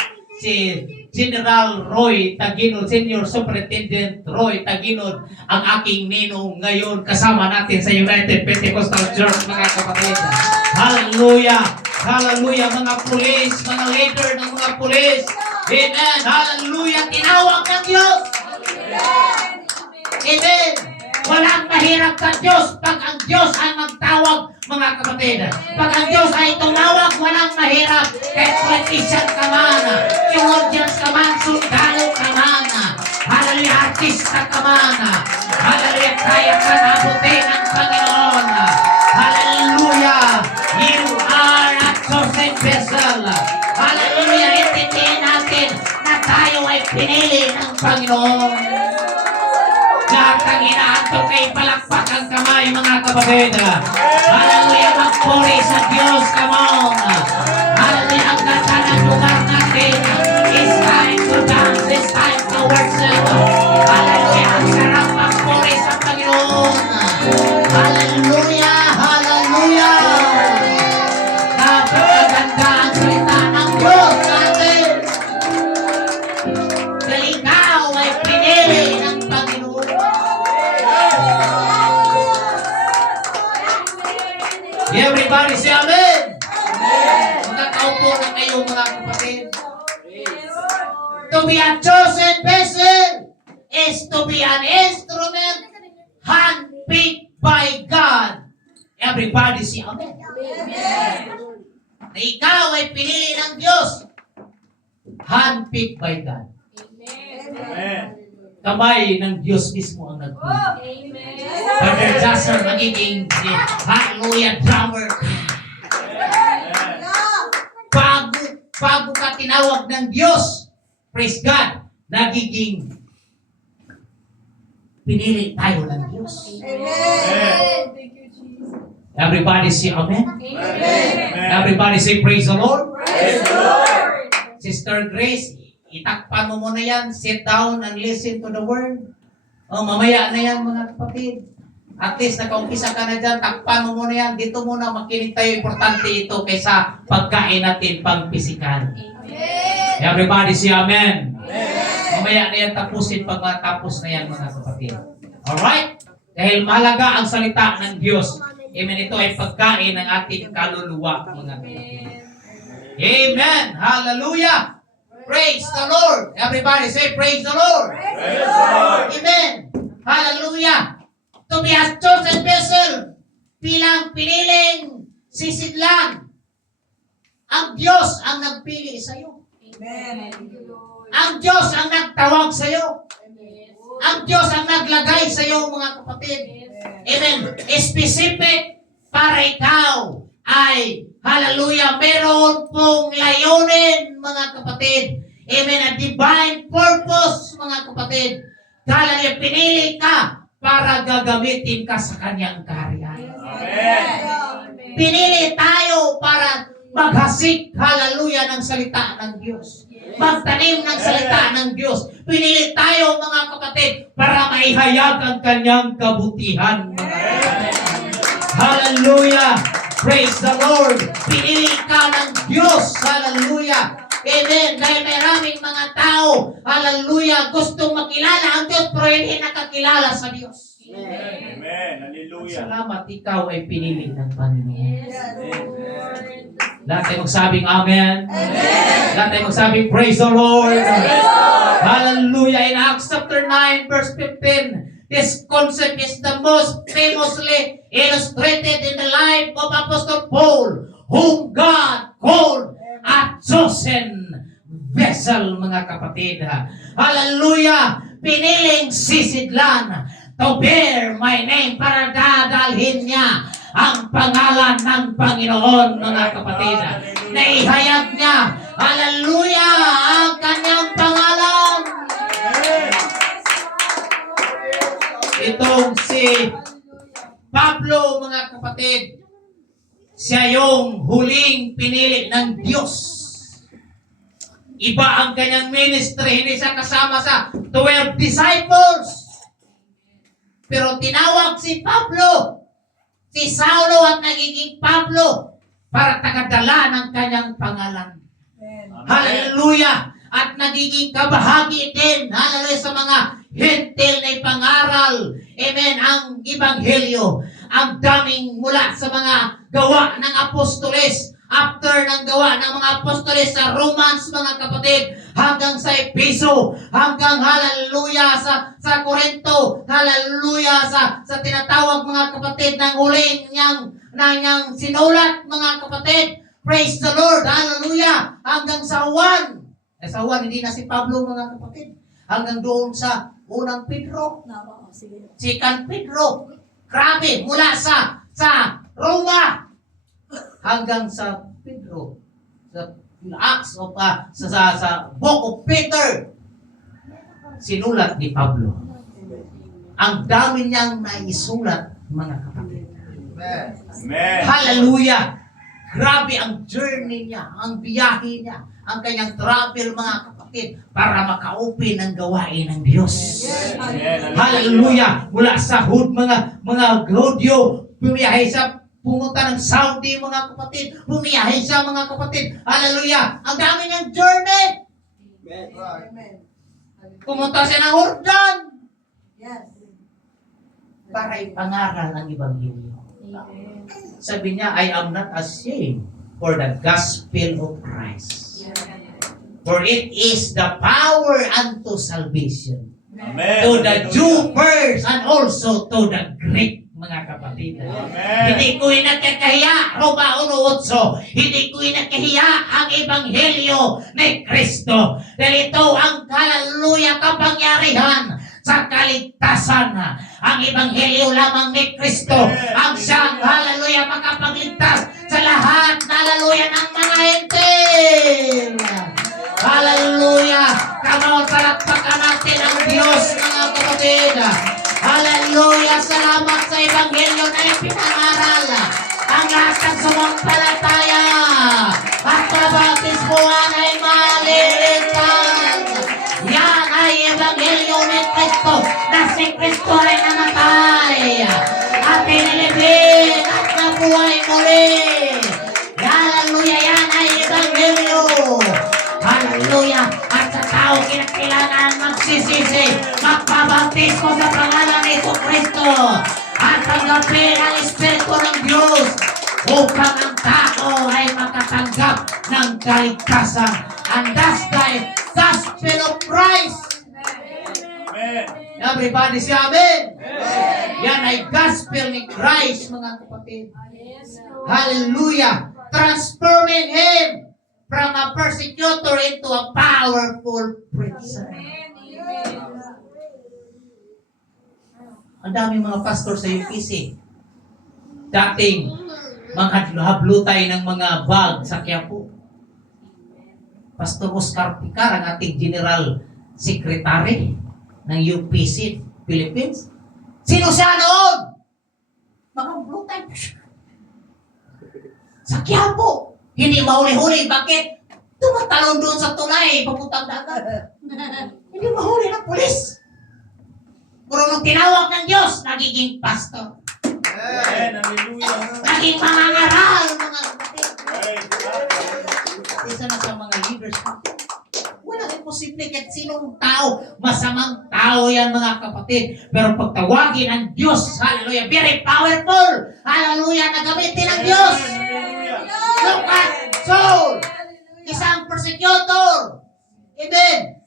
si General Roy Taginod, Senior Superintendent Roy Taginod, ang aking ninong ngayon kasama natin sa United Pentecostal Church, mga kapatid. Hallelujah! Hallelujah! Mga pulis, mga leader ng mga pulis. Amen! Hallelujah! Tinawag ng Diyos! Amen! Walang mahirap sa Diyos pag ang Diyos ay magtawag, mga kapatid. Pag ang Diyos ay tumawag, walang mahirap. Kahit politician ka man, theologians ka man, sundalo ka man, hallelujah, artista ka man, hallelujah, kaya ka nabutin ng Panginoon. Hallelujah! You are a chosen vessel. Hallelujah! Intindihin natin na tayo ay pinili ng Panginoon. Lahat ng inaantok ay palakpak ang kamay, mga kapatid. Hallelujah, magpuri sa Diyos, come on. Hallelujah, ang ganda ng lugar natin. It's time to dance, it's time to worship. Hallelujah, ang sarap magpuri sa Panginoon. Hallelujah, hallelujah. Napakaganda ang salita ng Diyos natin. Dahil ikaw ay pinili ng Panginoon. Everybody say amen. Magkakaupo na kayo, mga kapatid. To be a chosen vessel is to be an instrument handpicked by God. Everybody say amen. Na ikaw ay pinili ng Diyos. Handpicked by God. Amen. Kamay ng Diyos mismo ang nagpili. Brother Jasser, magiging hallelujah drummer. Bago ka tinawag ng Diyos, praise God, nagiging pinili tayo ng Diyos. Amen. Everybody say amen. Amen. Everybody say praise the Lord. Praise the Lord. Sister Grace, itakpan mo muna yan. Sit down and listen to the word. Oh, mamaya na yan, mga kapatid. At least nakaumpisa ka na dyan, takpan mo muna yan. Dito muna makinig tayo. Importante ito kaysa pagkain natin pang pisikal. Everybody say amen. Mamaya na yan tapusin pag matapos na yan, mga kapatid. Alright? Dahil mahalaga ang salita ng Diyos. Amen. Ito ay pagkain ng ating kaluluwa, mga kapatid. Amen. Hallelujah. Praise the Lord. Everybody say praise the Lord. Praise the Lord. Amen. Hallelujah. To be a chosen vessel, bilang piniling sisidlan. Ang Diyos ang nagpili sa iyo. Ang Diyos ang nagtawag sa iyo. Ang Diyos ang naglagay sa iyo, mga kapatid. Amen. Specific para ikaw ay, hallelujah, meron pong layunin, mga kapatid. Amen. A divine purpose, mga kapatid. Hallelujah, pinili ka para gagamitin ka sa kanyang kaharian. Amen. Pinili tayo para maghasik, hallelujah, ng salita ng Diyos. Magtanim ng salita ng Diyos. Pinili tayo, mga kapatid, para maihayag ang kanyang kabutihan. Hallelujah! Praise the Lord! Pinili ka ng Diyos. Hallelujah! Amen. Dahil maraming mga tao, hallelujah, gustong makilala ang Diyos pero hindi nakakilala sa Diyos. Amen. Hallelujah. Salamat, ikaw ay pinili ng Panginoon. Lahat tayo magsabing amen. Lahat tayo magsabing praise the Lord. Hallelujah. In Acts chapter 9 verse 15, this concept is the most famously illustrated in the life of Apostle Paul, whom God called a chosen vessel, mga kapatid. Hallelujah! Piniling sisidlan. to bear my name, para dadalhin niya ang pangalan ng Panginoon, mga kapatid. Naihayag niya, hallelujah, ang kanyang pangalan. Itong si Pablo, mga kapatid, siya yung huling pinili ng Diyos. Iba ang kanyang ministry, hindi siya kasama sa 12 disciples. Pero tinawag si Pablo, si Saulo at nagiging Pablo para tagadala ng kanyang pangalan. Hallelujah! At nagiging kabahagi din, hallelujah, sa mga hentil na ipangaral, amen, ang ebanghelyo. Ang daming mula sa mga gawa ng apostoles, after ng gawa ng mga apostoles sa Romans, mga kapatid, hanggang sa Epeso, hanggang hallelujah sa Corinto, hallelujah sa tinatawag, mga kapatid, ng huling niyang sinulat, mga kapatid. Praise the Lord, hallelujah, hanggang sa Juan. Sa Juan, hindi na si Pablo, mga kapatid. Hanggang doon sa unang Pedro, Second Pedro. Grabe, mula sa Roma hanggang sa Pedro, sa Acts of sa Book of Peter, sinulat ni Pablo. Ang dami niyang naisulat, mga kapatid. Amen. Hallelujah! Grabe ang journey niya, ang biyahe niya, ang kanyang travel, mga kapatid, para makaupi ng gawain ng Diyos. Amen. Hallelujah! Mula sa mga Hudyo, bumiyahe siya, pumunta ng Saudi, mga kapatid, bumiyahe siya, mga kapatid. Hallelujah! Ang dami niyang journey. Pumunta siya ng Jordan para ipangaral ang Ebanghelyo. Sabi niya, I am not ashamed for the gospel of Christ. For it is the power unto salvation. Amen. To the Jew first and also to the Greek, mga kapatid. Amen. Hindi ko inagkakahiya, Roma 1:8, hindi ko inagkahiya ang Ebanghelyo ni Kristo. Dahil ito ang hallelujah kapangyarihan sa kaligtasan. Ang Ebanghelyo lamang ni Kristo ang siyang hallelujah makapagligtas sa lahat, hallelujah, ng mga hentil. Hallelujah! Come on, palakpakan natin ang Diyos, mga kapatid. Hallelujah! Salamat sa Ebanghelyo na ipinangaral. Ang lahat ng sumampalataya at pabautismuhan ay maliligtas. Yan ay Ebanghelyo ni Kristo, na si Kristo ay namatay at inilibing at nabuhay muli. Hallelujah! Yan ay Ebanghelyo. Hallelujah! At sa tao kinakailangan magsisisi, magpabautismo sa pangalan ni Kristo at tanggapin ang Espiritu ng Diyos upang ang tao ay makatanggap ng kaligtasan. And that's the gospel of Christ. Amen. Everybody say amen. Yan ay gospel ni Christ, mga kapatid. Hallelujah! Transforming him from a persecutor into a powerful preacher. Ang daming mga pastor sa UPC. Dating mga hablutay ng mga bag sa Quiapo. Pastor Oscar Picar, ang ating General Secretary ng UPC Philippines. Sino siya noon? Mga hablutay. Sa Quiapo. Hindi mahuli-huli. Bakit? Tumatalon doon sa tulay, papuntang dagat. Hindi mahuli ng pulis. Pero nung tinawag ng Diyos, nagiging pastor. Amen. Hallelujah. Naging mangangaral, mga kapatid. Praise God. Isa na sa mga leaders natin. Wala rin posible kahit sinong tao. Masamang tao yan, mga kapatid. Pero pag tawagin ang Diyos, hallelujah, very powerful. Hallelujah, nagamitin ng Diyos. Look at Saul, isang persecutor. Amen.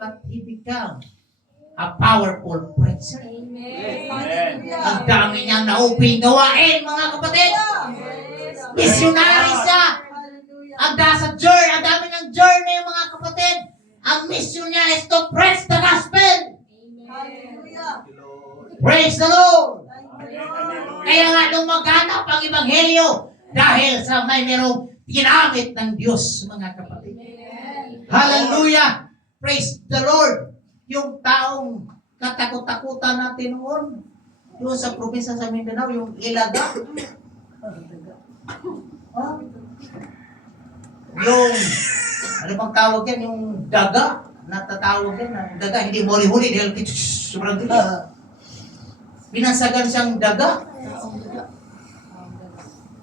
But he became a powerful preacher. Amen. Ang dami niyang nauping gawain, mga kapatid. Missionary siya. Ang dami niyang journey, mga kapatid. Ang mission niya is to preach the gospel. Praise the Lord! Amen. Hallelujah. Kaya nga lumaganap ang Ebanghelyo dahil sa merong ginamit ng Diyos, mga kapatid. Hallelujah! Praise the Lord! Yung taong katakot-takutan natin noon, doon sa probinsya sa Mindanao, yung Ilaga. Oh. Yung, ano bang tawag yan? Yung daga. Natatawag yan. Daga, hindi huli-huli dahil sobrang gila. Binansagan siyang daga.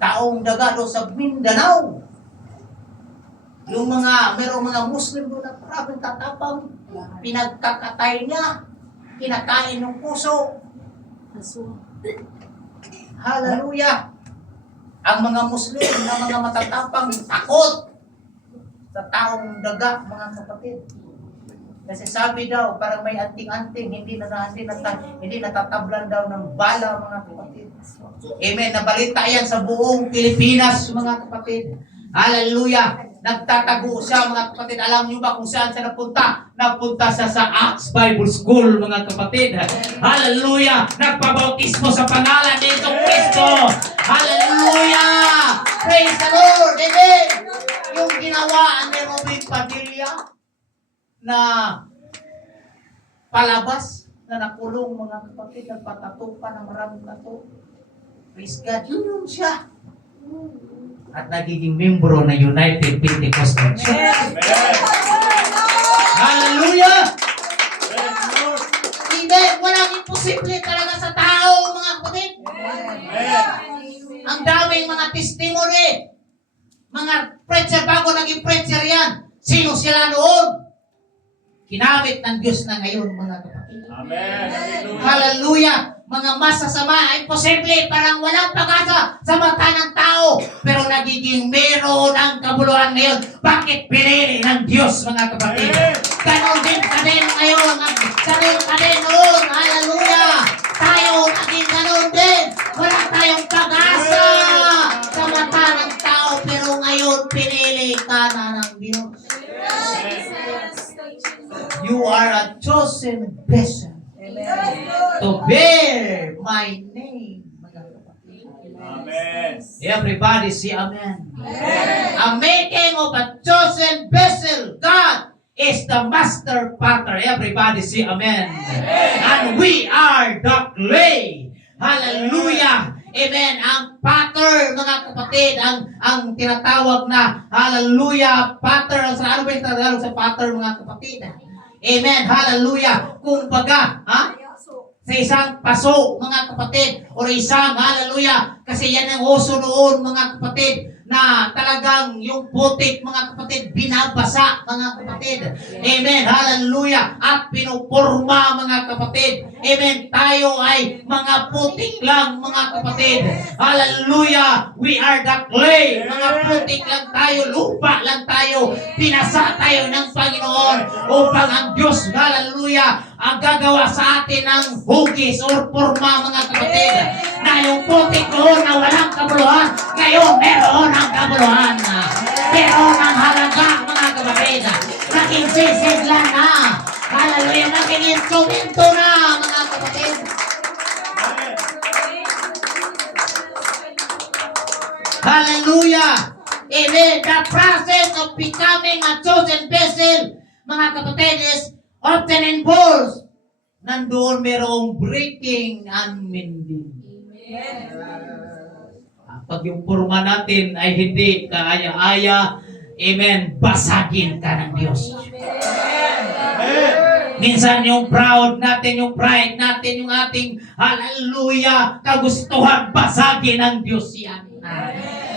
Taong daga doon sa Mindanao. Yung merong mga Muslim doon na maraming tatapang. Pinagkakatay niya. Kinakain ng puso. Hallelujah! Ang mga Muslim na mga matatapang takot sa taong daga, mga kapatid. Kasi sabi daw, parang may anting-anting, hindi natatablan daw ng bala, mga kapatid. Amen. Nabalita yan sa buong Pilipinas, mga kapatid. Hallelujah. Nagtatago siya, mga kapatid. Alam niyo ba kung saan siya napunta? Napunta siya sa Acts Bible School, mga kapatid. Hallelujah. Nagpabautismo sa pangalan ni Kristo. Hallelujah. Praise the Lord. Amen. Yung ginawa ni Robin Padilla na palabas na nakulong, mga kapatid, nagpatato pa ng maraming tato. Praise God. Yun siya. At nagiging membro ng United Pentecostal Church. Amen. Hallelujah! Praise the Lord. Hindi, walang imposible talaga sa tao, mga kapatid. Amen. Ang daming mga testimony. Mga preacher, bago naging preacher yan. Sino sila noon? Ginamit ng Diyos na ngayon, mga kapatid. Amen. Hallelujah. Hallelujah! Mga masasama ay posible, parang walang pag-asa sa mata ng tao. Pero nagiging meron ang kabuluhan ngayon. Bakit pinili ng Diyos, mga kapatid? Ganon din ka din ngayon. Ganon ka din noon. Hallelujah! Tayo naging ganon din. Wala tayong pag-asa sa mata ng tao. Pero ngayon, pinili ka na ng Diyos. You are a chosen vessel to bear my name. Amen. Everybody say amen. A making of a chosen vessel. God is the master potter. Everybody say amen. And we are the clay. Hallelujah. Amen. Ang potter, mga kapatid, ang tinatawag na hallelujah, potter. Ano ba yung Tagalog sa potter, mga kapatid? Amen. Hallelujah. Kumbaga, sa isang paso, mga kapatid, o isang hallelujah, kasi yan ang uso noon, mga kapatid, na talagang yung putik, mga kapatid, binabasa, mga kapatid. Amen. Hallelujah. At pinuporma, mga kapatid. Amen. Tayo ay mga putik lang, mga kapatid. Hallelujah. We are the clay. Mga putik lang tayo, lupa lang tayo. Pinasa tayo ng Panginoon upang ang Diyos, hallelujah, ang gagawa sa atin ng hugis or porma, mga kapatid. Na yung putik noon na walang kabuluhan, ngayon meron ang kabuluhan. Meron ang halaga, mga kapatid. Naging sisigla na. Hallelujah. Naging instrumento na, mga kapatid. Hallelujah. Amen. The process of becoming a chosen vessel, mga kapatid, is often involves nandoon merong breaking and mending. Pag yung purma natin ay hindi kaaya-aya, amen, basagin ka ng Diyos. Amen. Minsan yung proud natin, yung pride natin, yung ating hallelujah, kagustuhan, basagin ng Diyos yan.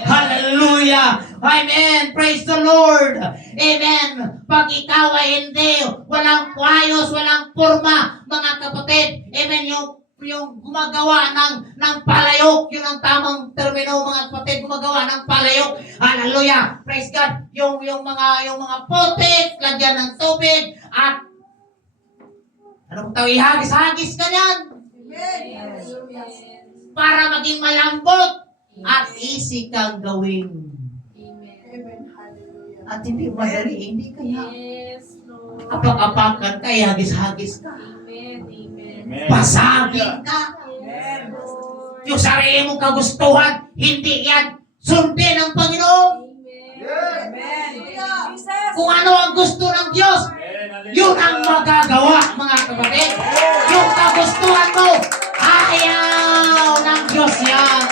Hallelujah! Amen! Praise the Lord! Amen! Pag ikaw ay hindi, walang kwayos, walang purma, mga kapatid, amen, yung gumagawa ng palayok, yun ang tamang termino, mga kapatid, gumagawa ng palayok. Hallelujah! Praise God! Yung mga putik, lagyan ng tubig, at anong tawag, ihagis-hagis ka yan para maging malambot at easy kang gawin. At hindi madali, hindi kaya apak-apakan ka, ihagis-hagis ka. Amen. Basagin ka. Yung sarili mong kagustuhan, hindi yan sundin ng Panginoon. Kung ano ang gusto ng Diyos, yun ang magagawa, mga kapatid. Yung kagustuhan mo, ayaw ng Diyos yan.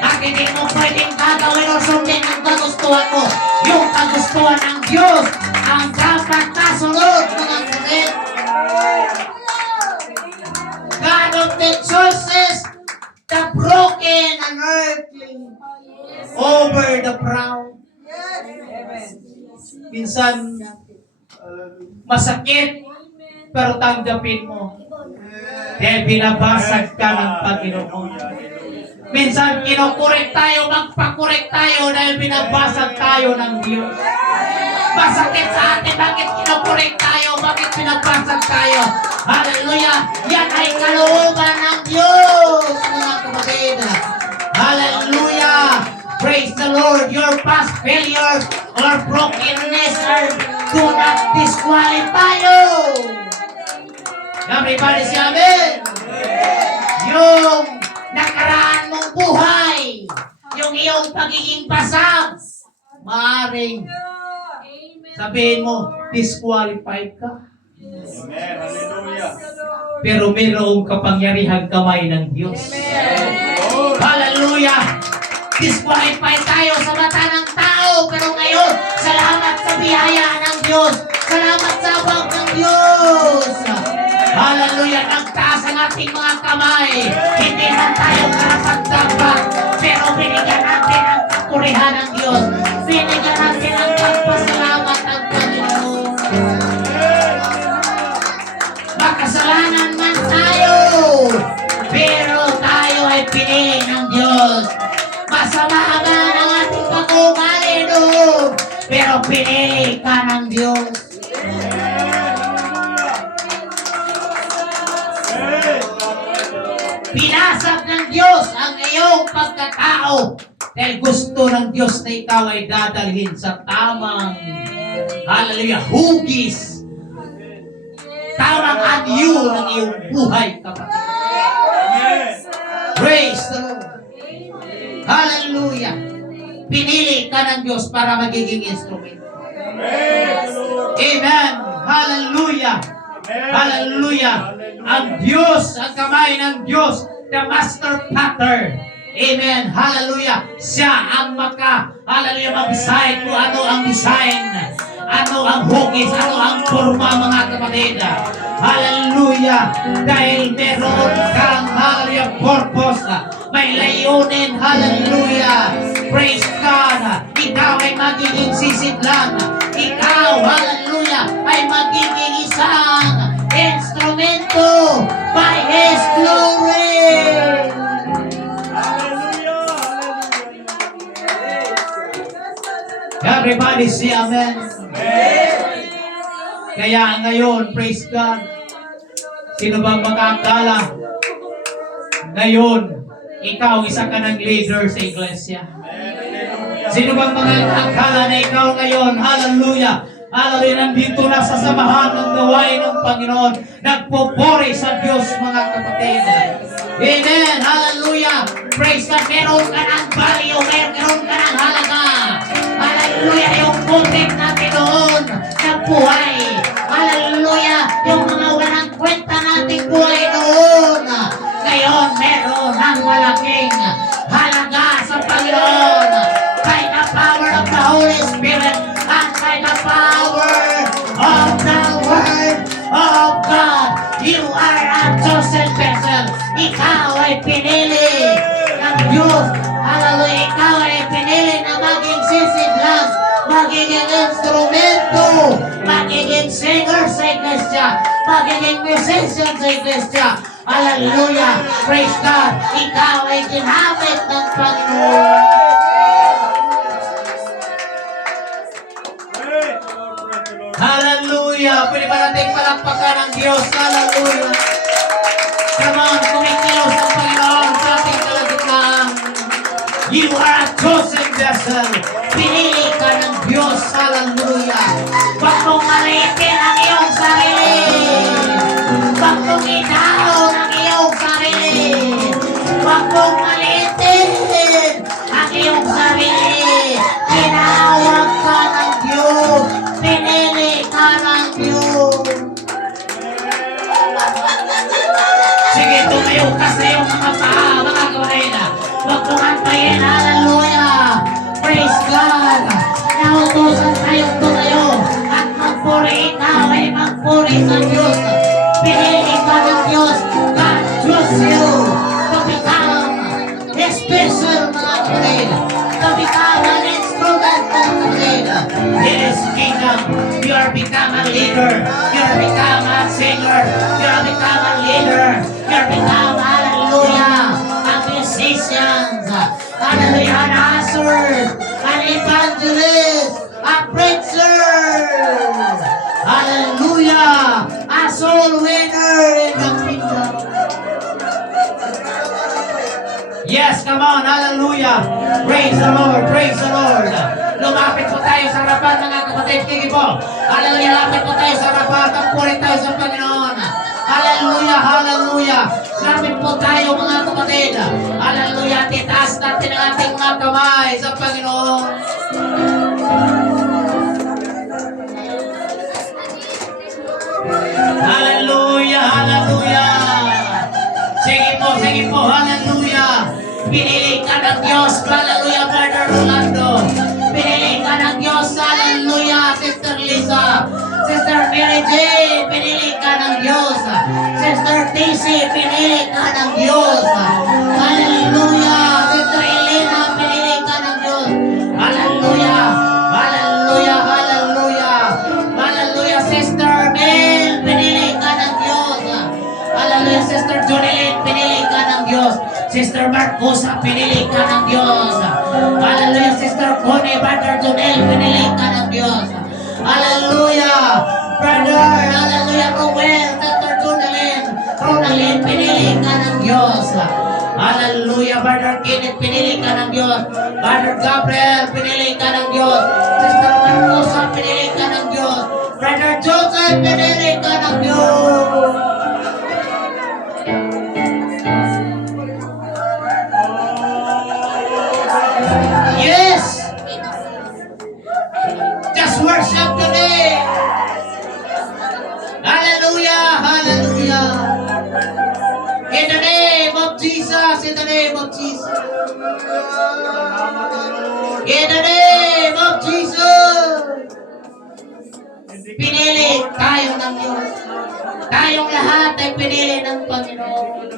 At hindi mo pwedeng gagawin o sundin ang kagustuhan mo. Yung kagustuhan ng Diyos ang dapat kasunod, mga kapatid. God often chooses the broken and earthly over the proud. Minsan, masakit, pero tanggapin mo. Dahil binabasag ka ng Panginoon. Minsan, kinukurek tayo, magpakurek tayo dahil binabasag tayo ng Diyos. Masakit sa atin, bakit kinukurek tayo, bakit binabasag tayo? Hallelujah! Yan ay kalooban ng Diyos, mga kapatid. Hallelujah! Praise the Lord! Your past failures or brokenness do not disqualify you. Everybody say amen. Yung nakaraan mong buhay, yung iyong pagiging basag, maaaring sabihin mo, disqualified ka. Amen. Hallelujah. Pero mayroong kapangyarihang kamay ng Diyos. Hallelujah! Disqualified tayo sa mata ng tao, pero ngayon, salamat sa biyaya ng Diyos. Salamat sa abang ng Diyos. Hallelujah! Nagtaas ang ating mga kamay. Hindi man tayo karapat-dapat, pero binigyan natin ang kapurihan ng Diyos. Binigyan natin ang pagpasalamat ng Panginoon. Makasalanan man tayo, pero tayo ay pinili ng Diyos. Masama man ang ating pag-ugali doon, pero pinili ka ng Diyos. Pinasag ng Diyos ang iyong pagkatao dahil gusto ng Diyos na ikaw ay dadalhin sa tamang, hallelujah, hugis. Tamang anyo ng iyong buhay, kapatid. Praise the Lord. Hallelujah. Pinili ka ng Diyos para magiging instrument. Amen. Hallelujah. Hallelujah. Ang Diyos, ang kamay ng Diyos, the master potter. Amen. Hallelujah. Siya ang hallelujah, mag-decide kung ano ang design, ano ang hugis, ano ang forma, mga kapatid. Hallelujah. Dahil meron kang, hallelujah, purpose. May layunin. Hallelujah. Praise God. Ikaw ay magiging sisidlan. Ikaw, hallelujah, ay magiging isang instrumento by His glory. Everybody say amen. Kaya ngayon, praise God. Sino ba makakala? Ngayon, ikaw isa ka ng leader sa iglesia. Sino bang makakala na ikaw ngayon? Hallelujah. Hallelujah. Nandito na sa samahan ng gawain ng Panginoon. Nagpupuri sa Diyos, mga kapatid. Amen. Hallelujah. Praise God. Meron ka ng value. Meron ka ng halaga. Hallelujah. Yung putik natin noon na buhay. Hallelujah. Yung mga walang kwenta nating buhay noon. Ngayon, meron ng malaking halaga sa Panginoon. By the power of the Holy Spirit and by the power of the Word of God, you are a chosen vessel. Ikaw ay pinili ng Diyos. Hallelujah. Ikaw ay pinili na maging sisidlan, magiging instrumento, magiging singer sa iglesia, magiging musician sa iglesia. Hallelujah. Praise God. Ikaw ay ginamit ng Panginoon. Hallelujah. Pwede ba natin palakpakan ng Diyos? Hallelujah. Come on, kumikilos ang Panginoon sa ating kalagitnaan. You are a chosen vessel. Pinili ka ng Diyos. Hallelujah. Huwag mong maliitin ang iyong sarili. Huwag mong itaon ang iyong sarili. Huwag mong maliitin ang iyong sarili. Tinawag ka ng Diyos. Pinili ka ng Diyos. Sige, tumayo ka sa iyong mga paa, mga kawain. Huwag mong antayin. Hallelujah. Praise God. Nautusan tayong tumayo at magpuri. Ikaw ay magpuri sa Diyos. Pinili ka ng Diyos. God chose you to become a special, mga kawain. To become an instrument, mga kawain. In His kingdom, you are become a leader. You are become a singer. You are become a leader. You are become, hallelujah, a musician. Hallelujah, an usher, an evangelist, a preacher. Hallelujah, a soul winner in the kingdom. Yes, come on, hallelujah. Praise the Lord, praise the Lord. Lumapit po tayo sa harapan, mga kapatid. Kiki po. Hallelujah, lapit po tayo sa harapan. Magpuri tayo sa Panginoon. Hallelujah, hallelujah. Lapit po tayo, mga kapatid. Hallelujah, titaas natin ang ating mga kamay sa Panginoon. Hallelujah, hallelujah. Sige po, hallelujah. Pinili ka ng Diyos, hallelujah, Brother Rolando. Pinili ka ng Diyos, hallelujah, Sister Lisa. Sister Mary Jane, pinili ka ng Diyos. Sister Tissy, pinili ka ng Diyos. Hallelujah, Sister Elena, pinili ka ng Diyos. Hallelujah, hallelujah, hallelujah. Hallelujah, Sister Mel, pinili ka ng Diyos. Hallelujah, Sister Jonelyn, pinili ka ng Diyos. Sister Marcosa, pinili ka ng Diyos. Hallelujah, Sister Connie, Brother Jonel, pinili ka ng Diyos. Hallelujah, Brother, hallelujah, Rowell, Sister Ronalyn, pinili ka ng Diyos. Hallelujah, Brother Kenneth, pinili ka ng Diyos. Brother Gabriel, pinili ka ng Diyos. Sister Marcosa, pinili ka ng Diyos. Brother Joseph, pinili ka ng Diyos. Yes! Just worship today! Hallelujah! Hallelujah! In the name of Jesus! In the name of Jesus! In the name of Jesus! Pinili tayo ng Diyos. Tayong lahat ay pinili ng Panginoon.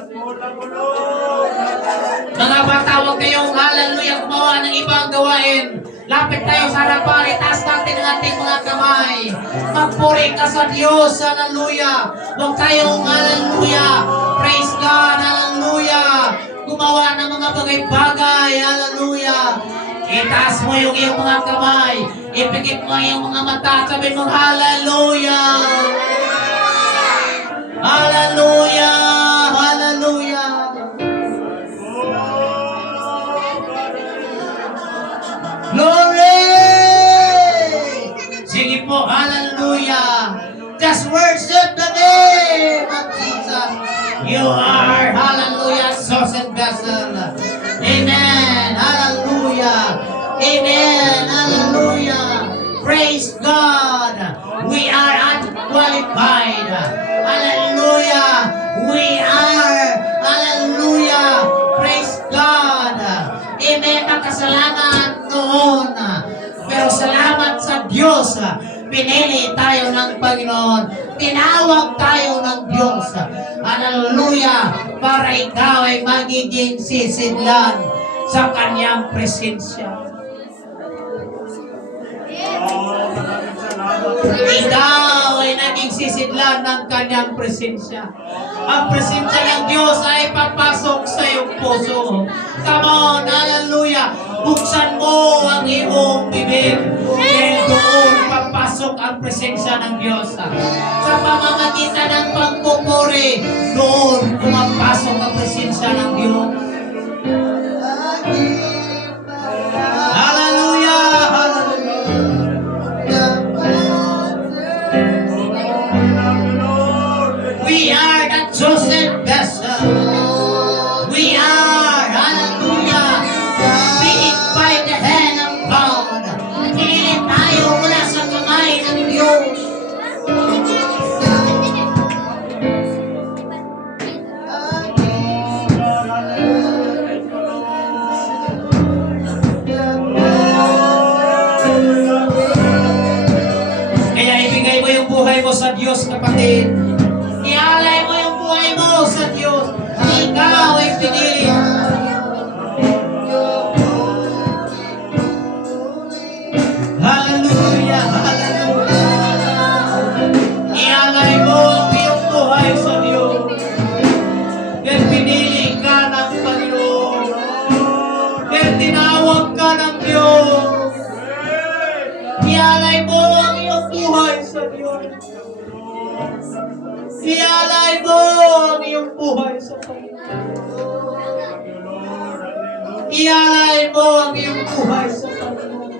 Mga bata, huwag kayong hallelujah gumawa ng ibang gawain. Lapit tayo sa harapan, itaas natin ang ating mga kamay. Magpuri ka sa Diyos, hallelujah. Huwag tayong hallelujah. Praise God, hallelujah. Gumawa ng mga bagay-bagay, hallelujah. Itaas mo yung iyong mga kamay. Ipikit mo yung mga mata. Sabihin mo, hallelujah. Hallelujah. Hallelujah. Glory! Sige po, hallelujah. Just worship the name of Jesus. You are, hallelujah, chosen vessel. Amen. Hallelujah. Amen. Hallelujah. Praise God. We are unqualified. Hallelujah. We are, hallelujah. Praise God. Amen. Makasalanan noon. Pero salamat sa Diyos. Pinili tayo ng Panginoon. Tinawag tayo ng Diyos. Hallelujah. Para ikaw ay magiging sisidlan sa Kanyang presensya. Ikaw ay naging sisidlan ng Kanyang presensya. Ang presensya ng Diyos ay papasok sa iyong puso. Come on, hallelujah. Buksan mo ang iyong bibig. Dahil doon papasok ang presensya ng Diyos. Sa pamamagitan ng pagpupuri, doon pumapasok ang presensya ng Diyos. Hallelujah! Hallelujah! We are kapatid. Ialay mo yung buhay mo sa Diyos. Ikaw ay pinili. Hallelujah, hallelujah. Ialay mo ang iyong buhay sa Diyos. Dahil pinili ka ng Panginoon. Dahil tinawag ka ng Diyos. Ialay mo ang iyong buhay sa Diyos. Ialay mo ang iyong buhay sa Panginoon. Ialay mo ang iyong buhay sa Panginoon.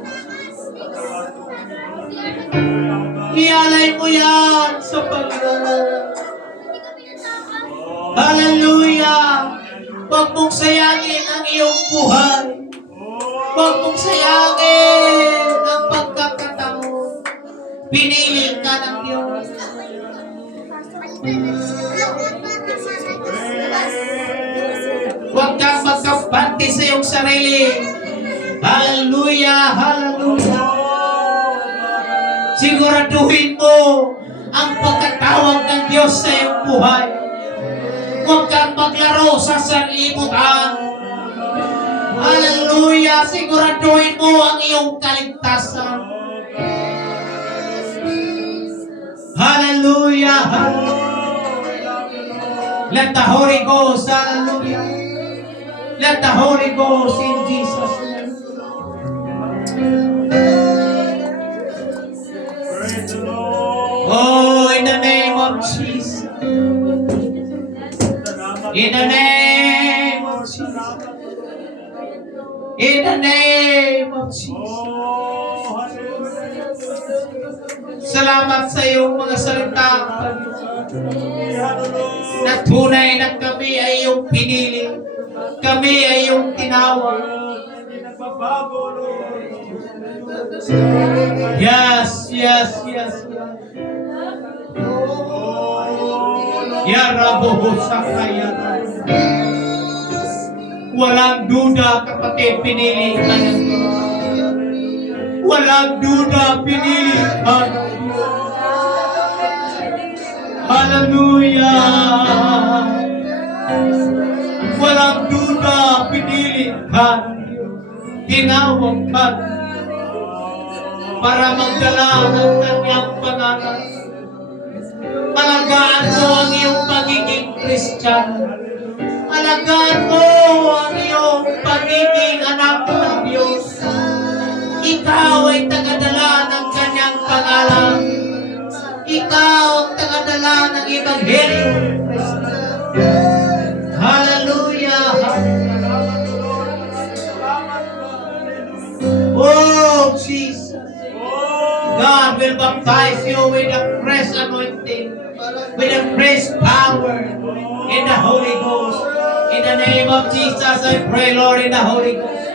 Ialay mo yan sa Panginoon. Hallelujah! Huwag mong sayangin ang iyong buhay. Huwag mong sayangin ang pagkakataon. Pinili ka ng Diyos. Huwag kang magkampante sa iyong sarili. Hallelujah! Hallelujah! Siguraduhin mo ang pagkatawag ng Diyos sa iyong buhay. Huwag kang maglaro sa sanlibutan. Hallelujah! Siguraduhin mo ang iyong kaligtasan. Hallelujah! Let the Holy Ghost, hallelujah. Let the Holy Ghost in Jesus' name. Praise the Lord. Oh, in the name of Jesus. In the name of Jesus. In the name of Jesus. Oh, hallelujah. Salamat sa iyong mga salita, na tunay na kami ay iyong pinili. Kami ay iyong tinawag. Hindi nagbabago, Lord. Yes, yes, yes, yes. Ya Rabo Sakaya. Walang duda, kapatid, pinili ka ng Diyos. Walang duda, pinili ka ng Diyos. Hallelujah! Walang duda, pinili ka ng Diyos. Tinawag ka para magdala ng kanyang pangalan. Alagaan mo ang iyong pagiging Kristiyano. Alagaan mo ang iyong pagiging anak ng Diyos. Ikaw ay tagadala ng kanyang pangalan. Ikaw ang tagadala ng Ebanghelyo ng Kristo. Hallelujah! Oh, Jesus! God will baptize you with a fresh anointing, with a fresh power in the Holy Ghost. In the name of Jesus, I pray, Lord, in the Holy Ghost.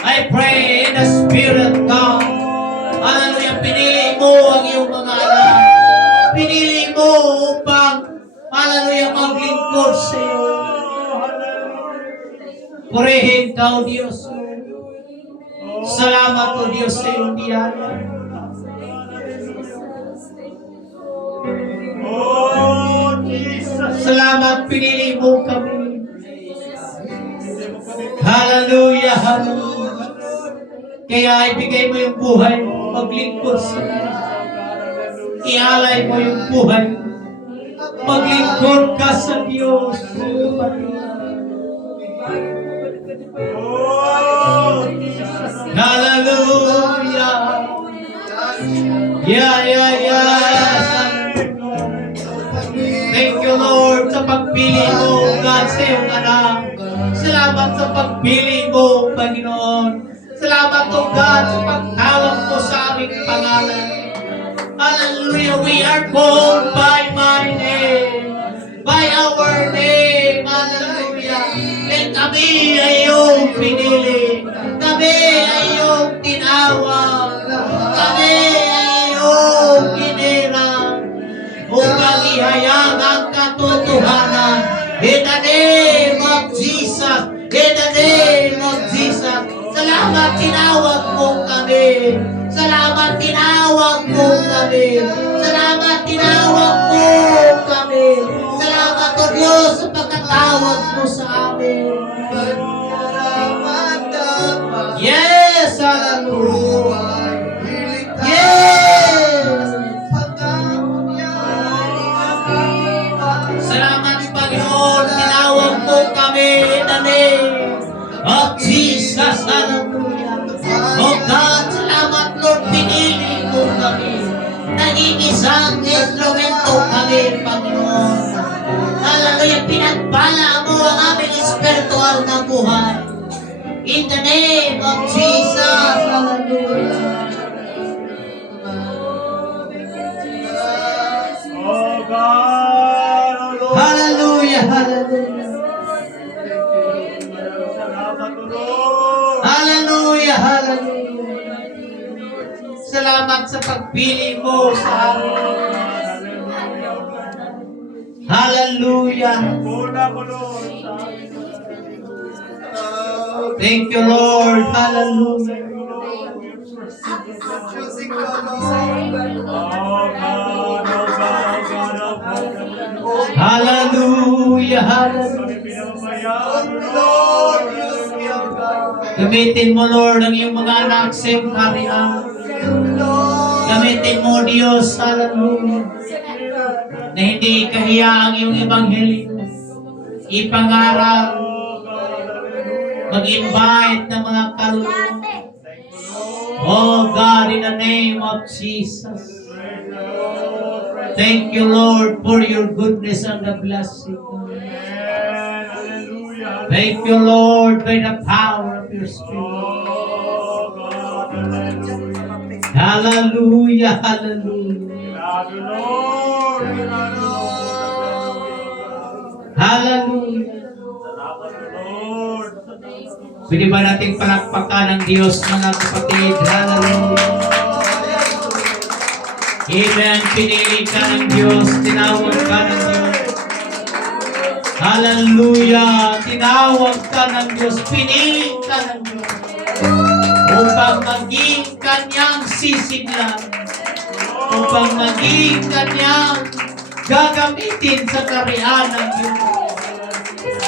I pray in the Spirit, God. Hallelujah. Pinili mo ang iyong mga anak. Pinili mo upang, hallelujah, maglingkod sa iyo. Purihin ka, O Diyos. Salamat, O Diyos, sa iyong biyaya. Oh, Jesus. Salamat, pinili mo kami. Hallelujah, hallelujah. Kaya ibigay mo yung buhay mo, maglingkod sa iyo. Ialay mo yung buhay mo. Maglingkod ka sa Diyos. Oh, Jesus. Hallelujah. Yeah. Thank you, Lord, sa pagpili mo, God, sa iyong anak. Salamat sa pagpili mo, Panginoon. Salamat, O God, sa pagtawag mo sa aming pangalan. Hallelujah, we are called by my name, by our name. Hallelujah. And kami ay iyong pinili. Kami ay iyong tinawag. Kami ay iyong kinirang upang ihayag ang katotohanan. In the name of Jesus. In the name of Jesus. Salamat, tinawag mo kami. Salamat, tinawag mo kami. Salamat, tinawag mo kami. Salamat, O Diyos, sa pagkatawag mo sa amin. Yes, hallelujah. Yes. Salamat, Panginoon, tinawag mo kami in the name of Jesus. Hallelujah. Oh God, salamat, Lord, pinili mo kami. Naging isang instrumento kami, Panginoon. Hallelujah, pinagpala mo ang aming spiritual na buhay. In the name of Jesus. Hallelujah. Oh God, oh Lord. Hallelujah. Hallelujah. Salamat, O Lord. Hallelujah. Hallelujah. Salamat sa pagpili mo sa amin. Hallelujah. Una ko, Lord, sa amin. Thank you, Lord. Hallelujah. Thank you, Lord. Oh God, oh God, oh God. Hallelujah. Hallelujah. Kami pinabayaan, Lord. Gamitin mo, Lord, ang iyong mga anak sa iyong kaharian. Gamitin mo, Diyos, hallelujah, na hindi kahiya ang iyong ebanghelyo. Ipangarap, mag-invite ng mga kaluluwa. Oh God, in the name of Jesus. Thank you, Lord, for your goodness and the blessing. Hallelujah. Thank you, Lord, by the power of your Spirit. Oh God, hallelujah. Hallelujah, hallelujah. Love you, Lord. Hallelujah. Salamat, Lord. Pwede ba nating palakpakan ng Diyos, mga kapatid? Hallelujah. Amen. Pinili ka ng Diyos. Tinawag ka ng Diyos. Hallelujah. Tinawag ka ng Diyos. Pinili ka ng Diyos. Upang maging kanyang sisiglan. Upang maging kanyang gagamitin sa kaharian ng Diyos.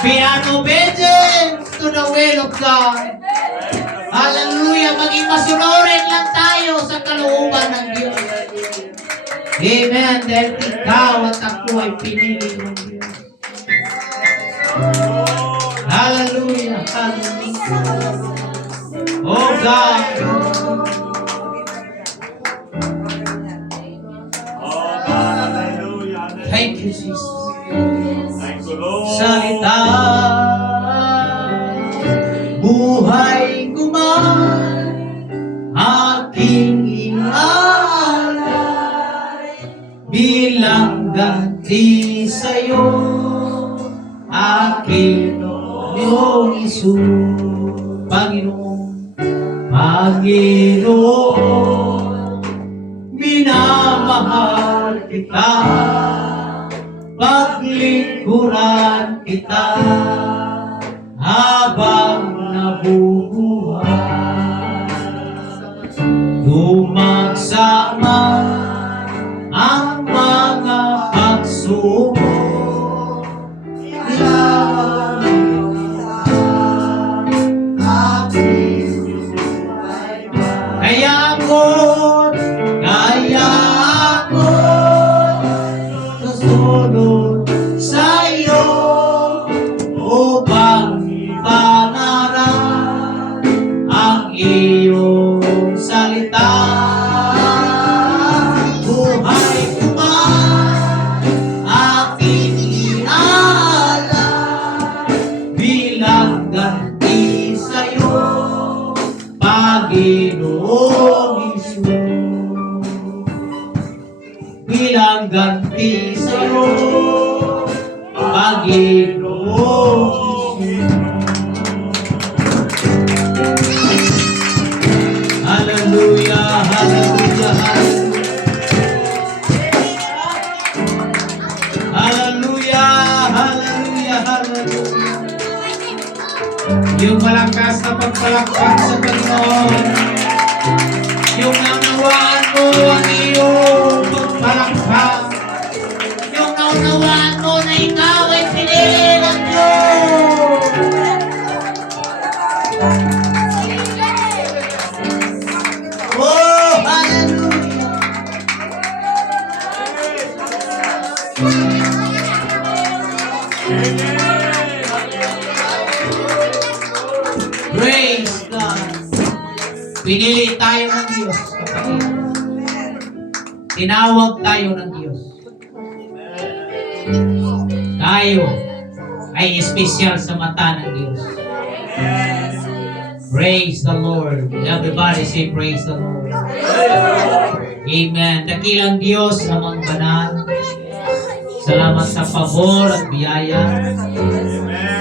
Be an obedient to the will of God. Hallelujah. Maging masunurin lang tayo sa kalooban ng Diyos. Amen. Dahil ikaw at ako ay pinili ng Diyos. Hallelujah. Hallelujah. Oh God. Oh God, hallelujah. Thank you, Jesus. Thank you, Lord. Salita, buhay ko man, aking inalay, bilang ganti sa'yo, aking Panginoong Isus. Panginoon, Panginoon, minamahal kita, paglingkuran kita habang nabubuhay. Dumagsama ang mga pagsubok, kaya ako susunod sa iyo upang ipangaral ang iyong salita. Buhay ko man aking inaalay, bilang ganti sa iyo, Panginoong Isus. Bilang ganti sa iyo, Panginoong Isus. Hallelujah, hallelujah, hallelujah, hallelujah, hallelujah. Yung malakas na pagpalakpak sa Panginoon, yung mo ang iyong pagpalakpak. Yung naunawaan mo na ikaw ay pinili ng Diyos. Oh, hallelujah. Praise God. Pinili tayo ng Diyos, kapatid. Tinawag tayo ng Diyos. Tayo ay espesyal sa mata ng Diyos. Praise the Lord. Everybody say praise the Lord. Amen. Dakilang Diyos sa mga banal. Salamat sa pabor at biyaya.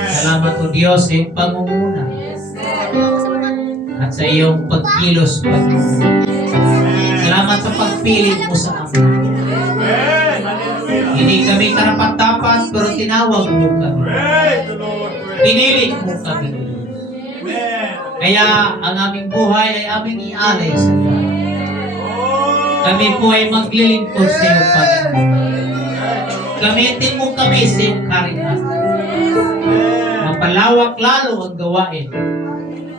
Salamat o Diyos sa iyong pangunguna at sa iyong pagkilos, Panginoon. Salamat sa pagpilit mo sa amin. Hindi kami karapat-dapat, pero tinawag mo kami. Pinilit mo kami. Kaya ang aming buhay ay aming ialay sa iyo. Kami po ay maglilingkod sa iyo, Panginoon. Gamitin mo kami sa iyong karinahan. Mapalawak lalo ang gawain.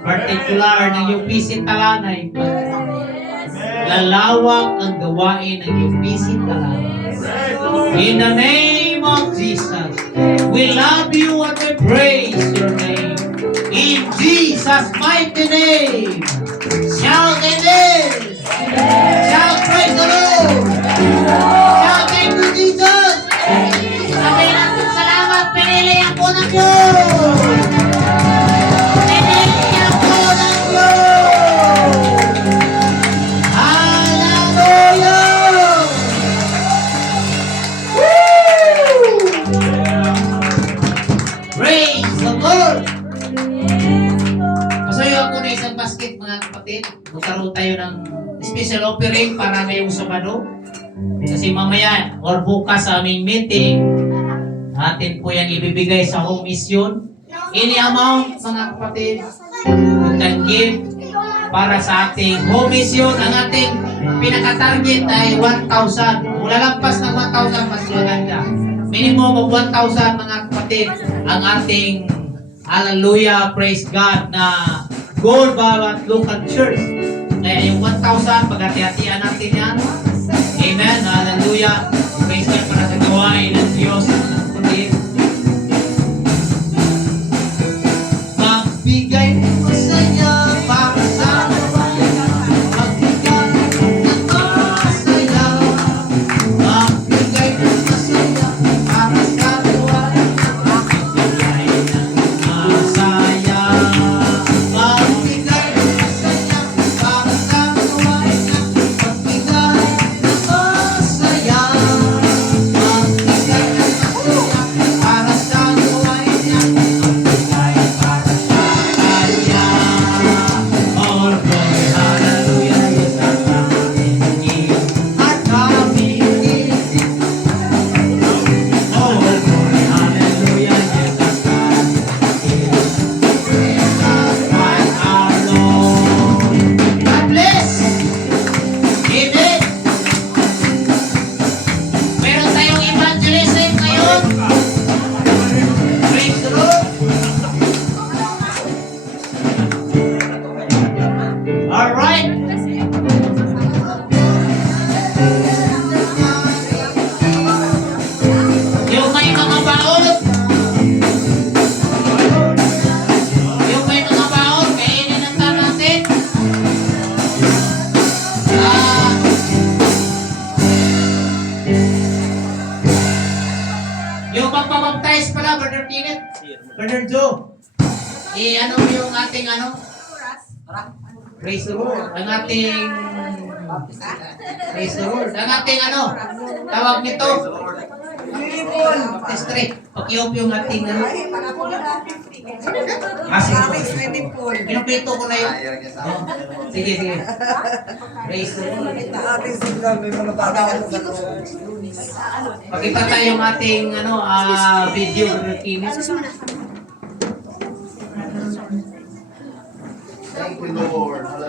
Partikular ng UPC Talanay, Panginoon. Lalawak ang gawain ng UPC Talanay. In the name of Jesus, we love you and we praise your name. In Jesus' mighty name, shout amen. Shout praise the Lord. Shout thank you, Jesus. Sabi natin salamat, pinili ako ng Diyos. Pinili ako ng Diyos. Hallelujah. Woo! Praise the Lord. Pasuyo ako na isang basket, mga kapatid. Magkaroon tayo ng special offering para ngayong Sabado. Kasi mamaya or bukas sa aming meeting, natin po yan ibibigay sa home mission. Any amount, mga kapatid, you can give para sa ating home mission. Ang ating pinaka-target ay 1,000. Wala lampas ng 1,000, mas maganda. Minimum of 1,000, mga kapatid, ang ating hallelujah, praise God, na goal bawat local church. Kaya yung 1,000, paghati-hatian natin yan. Amen, hallelujah. Praise God para sa gawain ng Diyos. Magbigay ng masaya para sa kabayan. Magbigay ng masaya. Magbigay ng masaya para sa kabayan. Magbigay ng masaya. Magbigay ng masaya para sa kabayan. Magbigay ng masaya. Magbigay ng masaya para sa kabayan. Magbigay para sa kanya. All glory, hallelujah, yes, ang aming King. At aming King. All glory, hallelujah, yes, ang aming King. Jesus Christ our Lord. God bless. Amen. Meron tayong evangelism ngayon. Praise the Lord. All right. Yung may mga baon, kainin na natin. Yung magpapabaptize pala, Brother Kenneth, Brother Joe. Ano mo yung ating Praise the Lord. Ang ating Praise the Lord. Ang ating tawag nito. Baptistry. Pakiop yung ating sige po. Pinupito ko na yun. Oh, sige. Praise the Lord. Pakita tayo yung ating video, Brother Kenneth. Thank you, Lord.